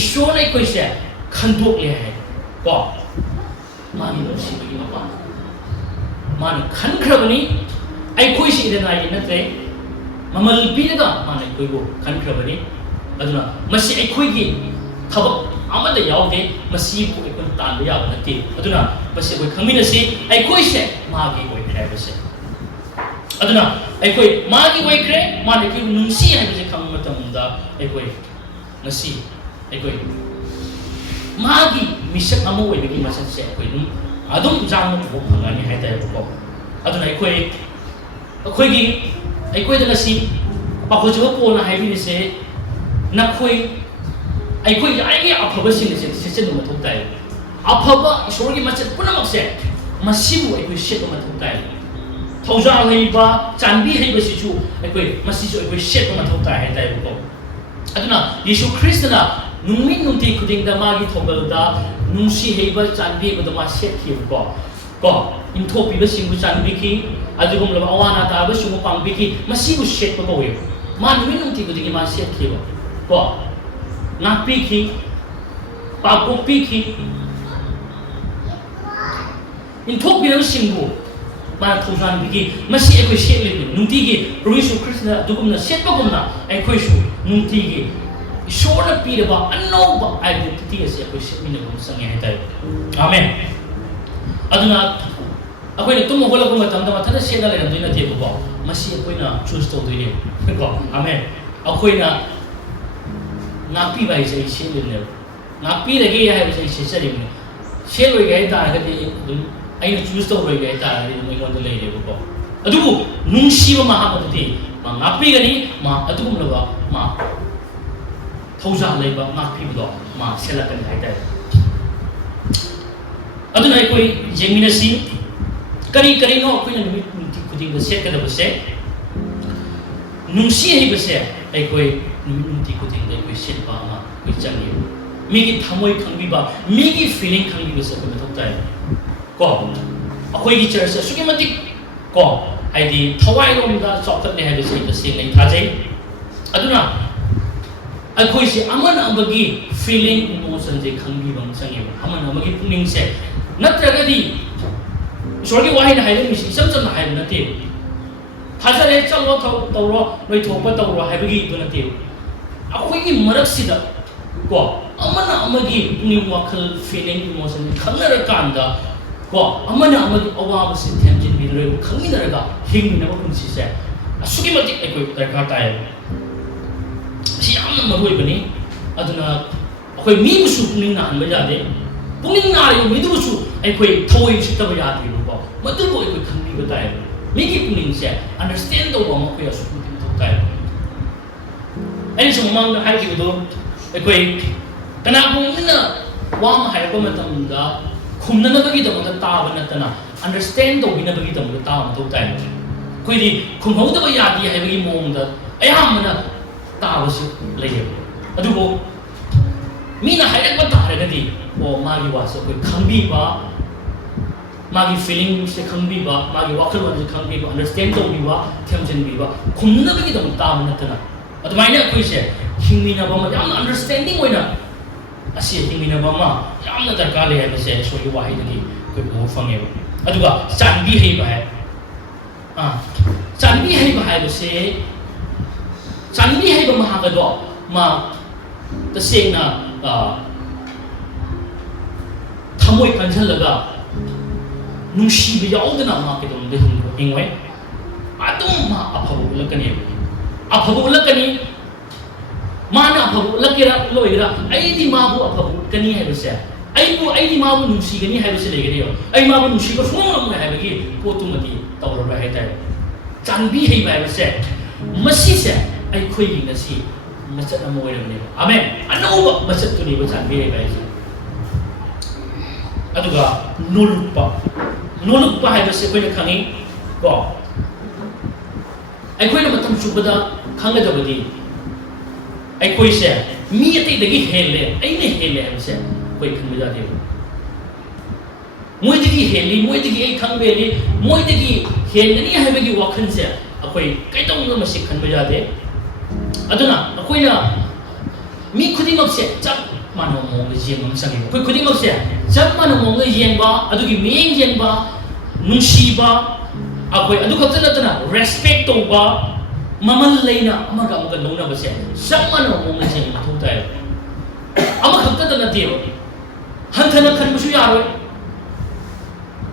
ꯏꯁꯣꯔꯅ ꯑꯩꯈꯣꯏꯁꯦ ꯈꯟꯗꯣꯛꯂꯦ ꯍꯥꯏ ꯀꯣ ꯃꯥꯒꯤ ꯅꯨꯡꯁꯤꯕꯒꯤ ꯃꯄꯥꯟ ꯃꯥꯅ ꯈꯟꯈ꯭ꯔꯕꯅꯤ ꯑꯩꯈꯣꯏꯁꯤ ꯏꯔꯟꯅꯥꯏꯒꯤ ꯅꯠꯇ꯭ꯔꯦ ꯃꯃꯜ ꯄꯤꯔꯒ ꯃꯥꯅ ꯑꯩꯈꯣꯏꯕꯨ ꯈꯟꯈ꯭ꯔꯕꯅꯤ ꯑꯗꯨꯅ ꯃꯁꯤ ꯑꯩꯈꯣꯏꯒꯤ ꯊꯕꯛ ꯑꯃꯗ ꯌꯥꯎꯗꯦ ꯃꯁꯤꯕꯨ ꯑꯩꯈꯣꯏꯅ ꯇꯥꯟꯕ ꯌꯥꯕ ꯅꯠꯇꯦ ꯑꯗꯨꯅ ꯃꯁꯤ ꯑꯩꯈꯣꯏ ꯈꯪꯃꯤꯟꯅꯁꯤ ꯑꯩꯈꯣꯏꯁꯦ ꯃꯥꯒꯤ ꯑꯣꯏꯈ꯭ꯔꯦ ꯍꯥꯏꯕꯁꯦ ꯑꯗꯨꯅ ꯑꯩꯈꯣꯏ ꯃꯥꯒꯤ ꯑꯣꯏꯈ꯭ꯔꯦ ꯃꯥꯅ ꯑꯩꯈꯣꯏꯕꯨ ꯅꯨꯡꯁꯤ ꯍꯥꯏꯕꯁꯦ ꯈꯪꯕ ꯃꯇꯝꯗ ꯑꯩꯈꯣꯏ ꯉꯁꯤ ꯑꯩꯈꯣꯏ ꯃꯥꯒꯤ ꯃꯤꯁꯛ ꯑꯃ ꯑꯣꯏꯕꯒꯤ ꯃꯁꯛꯁꯦ ꯑꯩꯈꯣꯏ ꯑꯗꯨꯝ ꯖꯥꯡꯅ ꯎꯕ ꯐꯪꯒꯅꯤ ꯍꯥꯏꯇꯥꯔꯦꯕꯀꯣ ꯑꯗꯨꯅ ꯑꯩꯈꯣꯏꯗ ꯉꯁꯤ ꯄꯥꯎꯈꯣꯟꯖꯕ ꯄꯣꯜꯅ ꯍꯥꯏꯕꯤꯔꯤꯁꯦ ꯅꯈꯣꯏ ꯑꯩꯈꯣꯏ ꯌꯥꯔꯤꯉꯩ ꯑꯐꯕꯁꯤꯡ ꯑꯁꯦ ꯁꯦꯠꯆꯤꯟꯕ ꯃꯊꯧ ꯇꯥꯏ ꯑꯐꯕ ꯏꯁꯣꯔꯒꯤ ꯃꯆꯠ ꯄꯨꯝꯅꯃꯛꯁꯦ ꯃꯁꯤꯕꯨ ꯑꯩꯈꯣꯏ ꯁꯦꯠꯄ ꯃꯊꯧ ꯇꯥꯏ ꯊꯧꯖꯥꯜ ꯍꯩꯕ ꯆꯥꯟꯕꯤ ꯍꯩꯕꯁꯤꯁꯨ ꯃꯁꯤꯁꯨ ꯑꯩꯈꯣꯏ ꯁꯦꯠꯄ ꯃꯊꯧ ꯇꯥꯏ ꯍꯥꯏꯇꯥꯔꯦꯕꯀꯣ ꯑꯗꯨꯅ ꯌꯤꯁꯨ ꯈ꯭ꯔꯤꯁꯇꯅ ꯅꯨꯃꯤꯠ ꯅꯨꯡꯇꯤ ꯈꯨꯗꯤꯡꯗ ꯃꯥꯒꯤ ꯊꯧꯒꯜꯗ ꯅꯨꯡꯁꯤ ꯍꯩꯕ ꯆꯥꯟꯕꯤ ꯍꯩꯕꯗ ꯃꯥ ꯁꯦꯠꯈꯤꯕꯀꯣ ꯏꯟꯊꯣꯛꯄꯤꯕꯁꯤꯡꯕꯨ ꯆꯥꯟꯕꯤꯈꯤ ꯑꯗꯨꯒꯨꯝꯂꯕ ꯑꯋꯥ ꯑꯅꯥ ꯇꯥꯕꯁꯤꯡꯕꯨ ꯄꯥꯡꯕꯤꯈꯤ ꯃꯁꯤꯕꯨ ꯁꯦꯠꯄ ꯀꯧꯋꯦꯕ ꯃꯥ ꯅꯨꯃꯤꯠ ꯅꯨꯡꯇꯤ ꯈꯨꯗꯤꯡꯒꯤ ꯃꯥ ꯁꯦꯠꯈꯤꯕ ꯉꯥꯛꯄꯤꯈꯤ ꯄꯥꯡꯊꯣꯛꯄꯤꯈꯤ ꯏꯟꯊꯣꯛꯄꯤꯔꯕꯁꯤꯡꯕꯨ ꯃꯥꯅ ꯊꯧꯖꯥꯟꯕꯤꯈꯤ ꯃꯁꯤ ꯑꯩꯈꯣꯏ ꯁꯦꯠꯂꯤꯕꯅꯤ ꯅꯨꯡꯇꯤꯒꯤ ꯌꯤꯁꯨ ꯈ꯭ꯔꯤꯁꯇꯅ ꯑꯗꯨꯒꯨꯝꯅ ꯁꯦꯠꯄꯒꯨꯝꯅ ꯑꯩꯈꯣꯏꯁꯨ ꯅꯨꯡꯇꯤꯒꯤ ꯏꯁꯣꯔꯅ ꯄꯤꯔꯕ ꯑꯅꯧꯕ ꯑꯥꯏꯗꯦꯟꯇꯤꯇꯤ ꯑꯁꯤ ꯑꯩꯈꯣꯏ ꯁꯦꯠꯃꯤꯟꯅꯕ ꯆꯪꯉꯦ ꯍꯥꯏꯇꯥꯔꯦ ꯑꯥꯃꯦꯟ ꯑꯗꯨꯅ ꯑꯩꯈꯣꯏꯅ ꯇꯨꯝ ꯍꯧꯒꯠꯂꯛꯄ ꯃꯇꯝꯗ ꯃꯊꯟꯇ ꯁꯦꯠꯅ ꯂꯩꯔꯝꯗꯣꯏ ꯅꯠꯇꯦꯕꯀꯣ ꯃꯁꯤ ꯑꯩꯈꯣꯏꯅ ꯆꯨꯁ ꯇꯧꯗꯣꯏꯅꯦꯕ ꯑꯥꯃꯦꯟ ꯑꯩꯈꯣꯏꯅ ꯉꯥꯛꯄꯤꯕ ꯍꯥꯏꯁꯦ ꯑꯩ ꯁꯦꯠꯂꯤꯕꯅꯦꯕ ꯉꯥꯛꯄꯤꯔꯒꯦ ꯍꯥꯏꯕꯁꯦ ꯑꯩ ꯁꯦꯠꯆꯔꯤꯕꯅꯤ ꯁꯦꯠꯂꯣꯏꯒꯦ ꯍꯥꯏꯇꯥꯔꯒꯗꯤ ꯑꯗꯨꯝ ꯑꯩꯅ ꯆꯨꯁ ꯇꯧꯔꯣꯏꯒꯦ ꯍꯥꯏꯇꯥꯔꯒꯗꯤ ꯑꯗꯨꯝ ꯑꯩꯉꯣꯟꯗ ꯂꯩꯔꯦꯕꯀꯣ ꯑꯗꯨꯕꯨ ꯅꯨꯡꯁꯤꯕ ꯃꯍꯥꯛ ꯃꯥ ꯉꯥꯛꯄꯤꯒꯅꯤ ꯃꯥ ꯑꯗꯨꯒꯨꯝꯂꯕ ꯃꯥ ꯊꯧꯖꯥꯜ ꯂꯩꯕ ꯉꯥꯛꯄꯤꯕꯗꯣ ꯃꯥ ꯁꯦꯠꯂꯛꯀꯅꯤ ꯍꯥꯏꯇꯥꯔꯦ ꯑꯗꯨꯅ ꯑꯩꯈꯣই ꯌꯦꯡꯃꯤꯟꯅꯁꯤ ꯀꯔꯤꯅꯣ ꯑꯩꯈꯣꯏꯅ ꯅꯨꯃꯤꯠ ꯅꯨꯡꯇꯤ ꯈꯨꯗꯤꯡꯗ ꯁꯦꯠꯀꯗꯕꯁꯦ ꯅꯨꯡꯁꯤ ꯍꯩꯕꯁꯦ ꯑꯩꯈꯣꯏ ꯅꯨꯃꯤꯠ ꯅꯨꯡꯇꯤ ꯈꯨꯗꯤꯡꯗ ꯑꯩꯈꯣꯏ ꯁꯦꯠꯄ ꯑꯃ ꯑꯩꯈꯣꯏ ꯆꯪꯉꯦꯕ ꯃꯤꯒꯤ ꯊꯃꯣꯏ ꯈꯪꯕꯤꯕ ꯃꯤꯒꯤ ꯐꯤꯂꯤꯡ ꯈꯪꯕꯤꯕꯁꯦ ꯑꯩꯈꯣꯏ ꯃꯊꯧ ꯇꯥꯏ ꯑꯩꯈꯣꯏꯒꯤ ꯆꯔꯆ ꯑꯁꯨꯛꯀꯤ ꯃꯇꯤꯛ ꯍꯥꯏꯗꯤ ꯊꯋꯥꯏꯔꯣꯝꯗ ꯆꯥꯎꯈꯠꯂꯦ ꯍꯥꯏꯕꯁꯤ ꯑꯩ ꯇꯁꯦꯡꯅ ꯊꯥꯖꯩ ꯑꯗꯨꯅ ꯑꯩꯈꯣꯏꯁꯦ ꯑꯃꯅ ꯑꯃꯒꯤ ꯐꯤꯂꯤꯡ ꯏꯃꯣꯁꯟꯁꯦ ꯈꯪꯕꯤꯕ ꯑꯃ ꯆꯪꯉꯦꯕ ꯑꯃꯅ ꯑꯃꯒꯤ ꯄꯨꯛꯅꯤꯡꯁꯦ ꯅꯠꯇ꯭ꯔꯒꯗꯤ ꯏꯁꯣꯔꯒꯤ ꯋꯥꯍꯩꯅ ꯍꯥꯏꯔꯝꯃꯤꯁꯤ ꯏꯆꯝ ꯆꯝꯅ ꯍꯥꯏꯕ ꯅꯠꯇꯦꯕ ꯊꯥꯖꯔꯦ ꯆꯠꯂꯣ ꯇꯧꯔꯣ ꯅꯣꯏ ꯊꯣꯛꯄ ꯇꯧꯔꯣ ꯍꯥꯏꯕꯒꯤꯗꯨ ꯅꯠꯇꯦꯕ ꯑꯩꯈꯣꯏꯒꯤ ꯃꯔꯛꯁꯤꯗ ꯑꯃꯅ ꯑꯃꯒꯤ ꯄꯨꯛꯅꯤꯡ ꯋꯥꯈꯜ ꯐꯤꯂꯤꯡ ꯏꯃꯣꯁꯟ ꯈꯪꯅꯔꯀꯥꯟꯗ ꯑꯃꯅ ꯑꯃꯒꯤ ꯑꯋꯥꯕꯁꯤ ꯊꯦꯝꯖꯤꯟꯕꯤꯔꯒ ꯈꯪꯃꯤꯟꯅꯔꯒ ꯍꯤꯡꯃꯤꯟꯅꯕ ꯄꯨꯟꯁꯤꯁꯦ ꯑꯁꯨꯛꯀꯤ ꯃꯇꯤꯛ ꯑꯩꯈꯣꯏ ꯗꯔꯀꯥꯔ ꯇꯥꯏꯌꯦꯕ ꯁꯤ ꯌꯥꯝꯅ ꯃꯔꯨꯑꯣꯏꯕꯅꯤ ꯑꯗꯨꯅ ꯑꯩꯈꯣꯏ ꯃꯤꯕꯨꯁꯨ ꯄꯨꯛꯅꯤꯡ ꯅꯥꯍꯟꯕ ꯌꯥꯗꯦ ꯄꯨꯛꯅꯤꯡ ꯅꯥꯔꯤꯕ ꯃꯤꯗꯨꯕꯨꯁꯨ ꯑꯩꯈꯣꯏ ꯊꯑꯣꯏ ꯎꯁꯤꯠꯇꯕ ꯌꯥꯗꯦꯕꯀꯣ ꯃꯗꯨꯕꯨ ꯑꯩꯈꯣꯏ ꯈꯪꯕꯤꯕ ꯇꯥꯏꯌꯦꯕ ꯃꯤꯒꯤ ꯄꯨꯛꯅꯤꯡꯁꯦ ꯑꯟꯗꯔꯁꯇꯦꯟ ꯇꯧꯕ ꯑꯃ ꯑꯩꯈꯣꯏ ꯑꯁꯨꯛꯀꯤ ꯃꯇꯤꯛ ꯃꯊꯧ ꯇꯥꯏꯌꯦꯕ ꯑꯩꯅꯁꯨ ꯃꯃꯥꯡꯗ ꯍꯥꯏꯈꯤꯕꯗꯣ ꯑꯩꯈꯣꯏ ꯀꯅꯥꯒꯨꯝꯕꯅ ꯋꯥ ꯑꯃ ꯍꯥꯏꯔꯛꯄ ꯃꯇꯝꯗ ꯈꯨꯝꯅꯅꯕꯒꯤꯗꯃꯛꯇ ꯇꯥꯕ ꯅꯠꯇꯅ ꯑꯟꯗꯔꯁꯇꯦꯟ ꯇꯧꯕꯤꯅꯕꯒꯤꯗꯃꯛꯇ ꯇꯥꯕ ꯃꯊꯧ ꯇꯥꯏꯌꯦꯕ ꯑꯩꯈꯣꯏꯗꯤ ꯈꯨꯝꯍꯧꯗꯕ ꯌꯥꯗꯦ ꯍꯥꯏꯕꯒꯤ ꯃꯑꯣꯡꯗ ꯑꯌꯥꯝꯕꯅ ꯇꯥꯕꯁꯤ ꯂꯩꯌꯦꯕ ꯑꯗꯨꯕꯨ ꯃꯤꯅ ꯍꯥꯏꯔꯛꯄ ꯇꯥꯔꯒꯗꯤ ꯃꯥꯒꯤ ꯋꯥꯁꯦ ꯑꯩꯈꯣꯏ ꯈꯪꯕꯤꯕ ꯃꯥꯒꯤ ꯐꯤꯂꯤꯡꯁꯦ ꯈꯪꯕꯤꯕ ꯃꯥꯒꯤ ꯋꯥꯈꯜꯂꯣꯟꯁꯦ ꯈꯪꯕꯤꯕ ꯑꯟꯗꯔꯁꯇꯦꯟ ꯇꯧꯕꯤꯕ ꯊꯦꯝꯖꯤꯟꯕꯤꯕ ꯈꯨꯝꯅꯕꯒꯤꯗꯃꯛ ꯇꯥꯕ ꯅꯠꯇꯅ ꯑꯗꯨꯃꯥꯏꯅ ꯑꯩꯈꯣꯏꯁꯦ ꯍꯤꯡꯃꯤꯟꯅꯕ ꯑꯃ ꯌꯥꯝꯅ ꯑꯟꯗꯔꯁꯇꯦꯟꯗꯤꯡ ꯑꯣꯏna ꯑꯁꯤ ꯍꯤꯡꯃꯤꯟꯅꯕ ꯑꯃ ꯌꯥꯝꯅ ꯗꯔꯀꯥꯔ ꯂꯩ ꯍꯥꯏꯕꯁꯦ ꯏꯁꯣꯔꯒꯤ ꯋꯥꯍꯩꯗꯒꯤ ꯑꯩꯈꯣꯏ ꯎꯕ ꯐꯪꯉꯦꯕ ꯑꯗꯨꯒ ꯆꯥꯟꯕꯤ ꯍꯩꯕ ꯍꯥꯏ ꯆꯥꯟꯕꯤ ꯍꯩꯕ ꯍꯥꯏꯕꯁꯦ Chanbi hay ba mahagado ma tasengna thamoy kanjalaga nungsiba yaudana ma kedom de hingwai adum ma aphabu lakani aphabu lakani mana aphabu lakira loira aidi mabu aphabu kani hai base aibu aidi mabu nungsi gani hai base legani yo ai mabu nungsi ko sumam hai bagi potumati tawra ba hai tai chanbi hai ba base masi se ai khoi na si masat na moy ne amen ano ba masat to ni ba chanbi hai ba se aduga nolukpa hai base ko na khangi ko ai khoi na matam chubada khanga dabadi ai khoi se mi ati dagi hele ai ne hele hai se koi khang ja de moi dagi heli moi dagi ai khang be ni moi dagi helani hai bagi wakhan se akoi kai tong na masi khan ja de aduna akoi na mi khudi mak se chap mano mo ji mam sang ni koi khudi mak se chap mano mo yeng ba adugi meng yeng ba nungsi ba akoi adu khatna tana respect to ba mamal leina amaga amaga lona ba se chap mano mo ji ma thu tai ama khatta tana te hanthana khan musu yaroi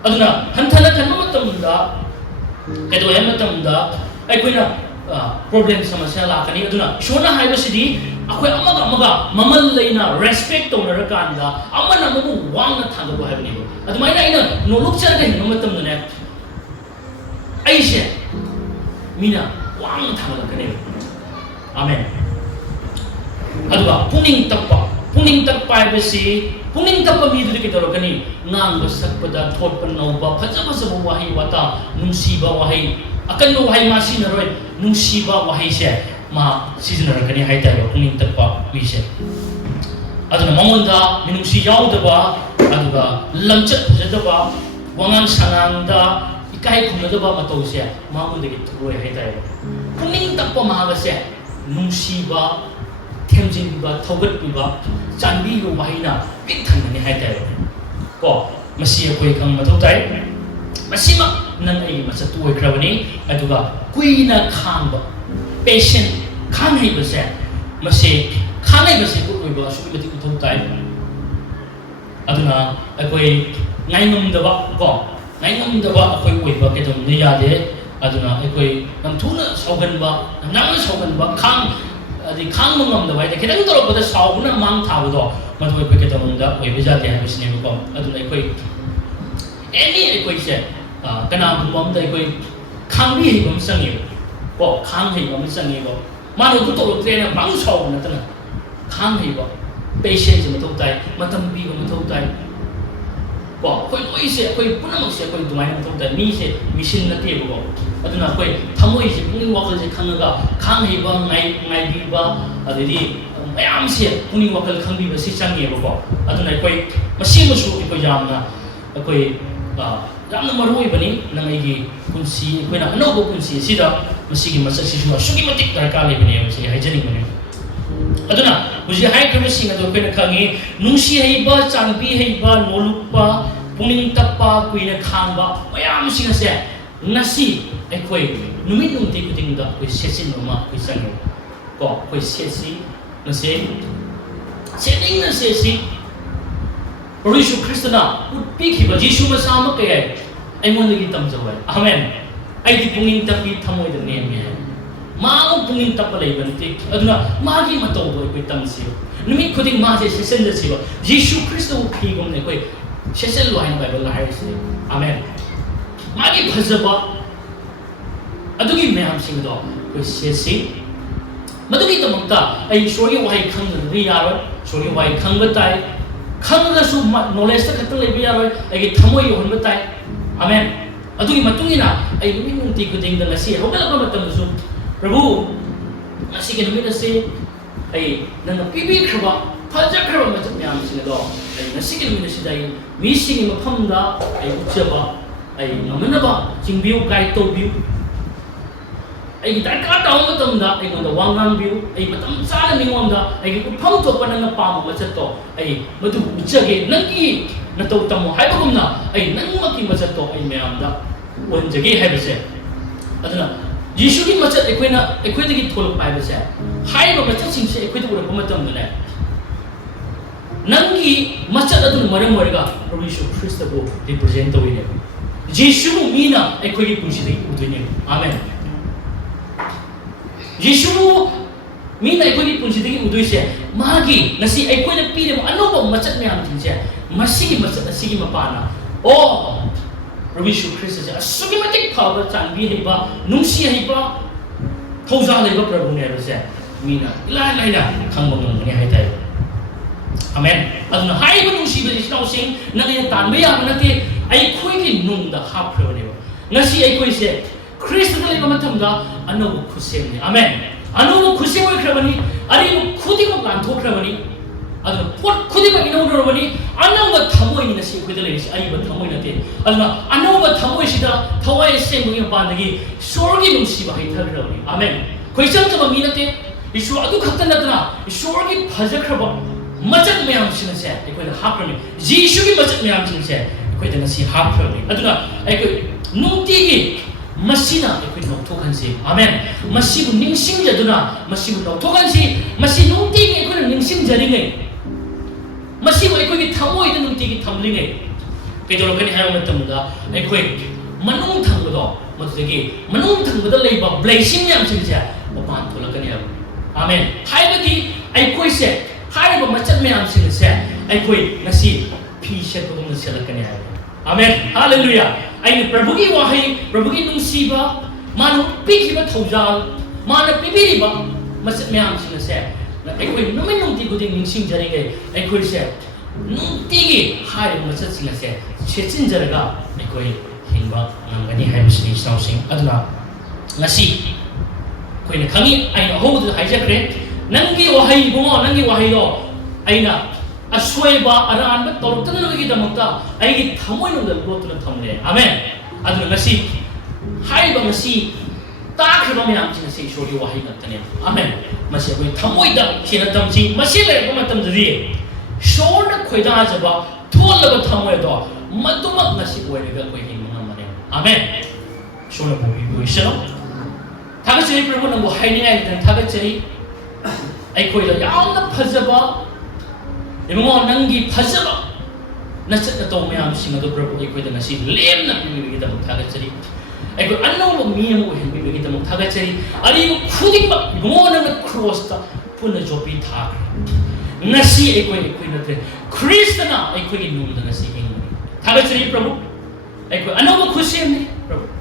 aduna hanthana khan matam da kai do yam matam da ai koina problem samasya la kani aduna shona hai basidi akoi amaga mamal leina respect to na kan da amana mu wang na thang ba hai ni adumai na ina no luk char ga hin matam ne ai she mina wang thang la kani amen aduga puning takpa basi puning takpa mi du ki toro kani ngang ba sakpada thot pan no ba phaja ba wahi wata nungsiba wahi akan no wahi ma si na roi nungsiba wahi se ma season ra kani hai ta ro puning takpa mi se aduna mamonda minungsi yaw da ba aduga lamchat da ba wangan sanang da ikai khum da ba mato se mamun de ki roi hai ta ro puning takpa ma ba se nungsiba temjin ba thogat ba chanbi ro mahina big thang ni hai ta ko masi koi khang ma thau tai masima nang ai ma satu oi krawani aduga kuina khang ba patient khang hai ba se masi khang hai ba se ko oi ba su bi thau tai aduna akoi ngai ngam da ba ko ngai ngam da ba akoi oi ba ke dum ni ya de aduna akoi nam thuna saugan ba nam saugan ba khang adi khang mangam da bai da kedang toro pada sauna mang thaw do madoi pe kedang da oi beja de ha bisne ko adu nai koi any koi se kana bum da koi khang bi hi bum sang ye ko khang hi bum sang ye ko ma no tu to tre na mang saw na ta na khang hi ba patient ma thau tai matam bi ma thau tai ko koi oi se koi punam se koi dumai ma thau tai mi se mission na te ko aduna koi thamoi se puning wakal se khanga khang hi ba ngai bi ba adidi mayam se puning wakal khangbi ba si changi ba ko aduna koi masi musu ko jamna koi jamna maroi bani nangai gi kunsi koi na no go kunsi sida masi gi masa si sugi matik darka le bani masi hai jani bani aduna uji hai kami singa do koi na khangi nungsi hai ba changbi hai ba nolupa puning tappa koi na khang ba mayam singa se nasi ai koi numit nung ti kuting da koi sesin ma koi sang ko koi sesi na se setting na sesi Yesu Kristo na utpi ki ba Yesu masama kay ai mon lagi tam jawai amen ai di pungin tapi thamoi da ne me ma mo pungin tap lai ban ti aduna ma gi ma to bo koi tam si numit kuting ma se sesen da si ba Yesu Kristo ki gom ne koi sesen lo hain bible la hai se amen ma gi phajaba adugi mayam sing do ko sesi madugi tamta ai shori wai khang ri yaro shori wai khang batai khang la su knowledge ta khatal le bi yaro ai thamoi hon batai amen adugi matungina ai mi nung ti kuding da ngasi hogal ba matam su prabhu ngasi ke numi na se ai nang pibi khaba phaja khaba ma cham yam sing do ai ngasi ke numi na se dai mi sing ma pham da ai uchaba ai ngamna ba jingbiu kai to biu ai ta ka ta ma tam da ai da wangang biu ai matam sa la mingom da ai ku phau to pa na pa ma chat to ai madu uchage nangi na to tam hai ba gum na ai nang ma ki ma chat to ai me am da on jage hai ba se aduna Yeshugi machat equidagi tolok paibase. Hai ba machat singse equidu ura pamatam dune. Nangi machat adun maram wariga Prabhu Yeshu Christ ko represent awine. Yeshu mina equidi punchidi udune. Amen. Yeshu mina equidi punchidi uduise. Magi nasi equida pire mo ano ba machat me am tinse. Masigi machat asigi mapana. Oh, Prabhu Yeshu Christ says, "Asugi matik power chanbi hiba, nungsi hiba, thouza hiba Prabhu ne rose." Mina, ilai na, kang bang ne hai tai. Amen. Aduna hai ba nungsi ba isnaw sing nangya tanbe ya manate ai khoi ki nung da ha Prabhu ne. Ngasi ai khoi se Christ na liba matam da ano khusem ne. Amen. Ano khusem oi khrabani, ari khudi ko plan thok khrabani. Aduna pot khudi ba ino robani, anang thamoi ni nasi khoi da le si ai ba thamoi na te. Aduna anang thamoi sida thawai se mo yung pandagi sorgi nungsi ba hai thar robani. Amen. Khoi chang chama mi na te isu adu khakta na tna sorgi phajak khraba machat mayam sina se ekoi da hap rami. Jishu gi machat mayam sina se ekoi da nasi hap rami. Aduna ekoi nungti gi masina ekoi nok thokan si. Amen. Masibu ningsing jaduna masibu nok thokan si. Masi nungti gi ekoi ningsing jari ngai. Masibu ekoi gi thamoi da nungti gi thamli ngai. Kedoro kani hayo matamda ekoi manung thangdo matudagi manung thangda leiba blessing yam sing se opan tholakani. Amen. Haibadi ekoi se hai ba machat me am sing se ekoi nasi phi se ko dum se lakani. Amen. Hallelujah. Ai Prabhu gi wahai Prabhu gi nungsi ba manu pikhi ba thoujal mana pibiri ba machat me am sing se ekoi namin nungti guding ningsing jari ngai ekoi se nungti gi hai machat sing se chechin jaraga ekoi hingba nangani hai musli sing aduna nasi koi na khangi ai na hodu haijakre nangi wahai bungo nangi wahai do aina asweba aran ba tortana no gi damota ai gi thamoi no dal gotuna thamle. Amen. aduna nasi hai ba nasi ta khaba me am chin se shori wahai gatane. Amen. Masi koi thamoi da china tamchi masi le ba matam jari shor na khoi da jaba thol ba thamoi do madumak nasi koi ga koi hin mane. Amen. shor na bu shelo 타겟이 프로그램은 뭐 하이닝할 타겟이 아이코이다 야나 파자바 이모 난기 파자바 나서 또 매암 싱어도 프로그램 아이코이다 나시 렘나 비비기다 못 타겟이 아이코 안노로 미에모 비비기다 못 타겟이 아니 쿠딩바 이모는 크로스다 푸는 조비 타 나시 아이코이다 크리스타나 아이코이 누르다 나시 행 타겟이 프로그램 아이코 안노로 쿠시엠니 프로그램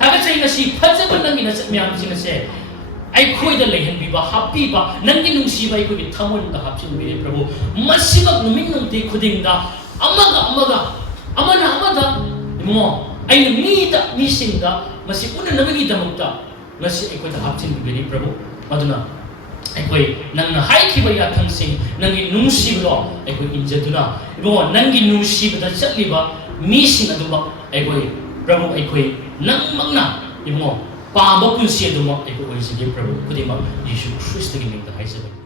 타겟이 나시 파자바 난기 나서 매암 싱어세 아이코이다 레헨비바 하피바 난기 뭉시바 이코이 탐원다 합친 미래 프로 마시박 누민놈티 코딩다 아마가 아마다 뭐 아이는 미다 미싱다 마시 오늘 나가기다 먹다 마시 아이코이다 합친 미래 프로 마두나 아이코이 난나 하이키바 야탕싱 난기 뭉시브로 아이코이 인제두나 뭐 난기 뭉시브다 찰리바 미싱 아두바 아이코이 프로 아이코이 낭막나 이모 पाबो कुंसी दुमो एको ओइसिगे प्रभु कुदिमा यीशु ख्रीष्ट की निमित्त हाइसे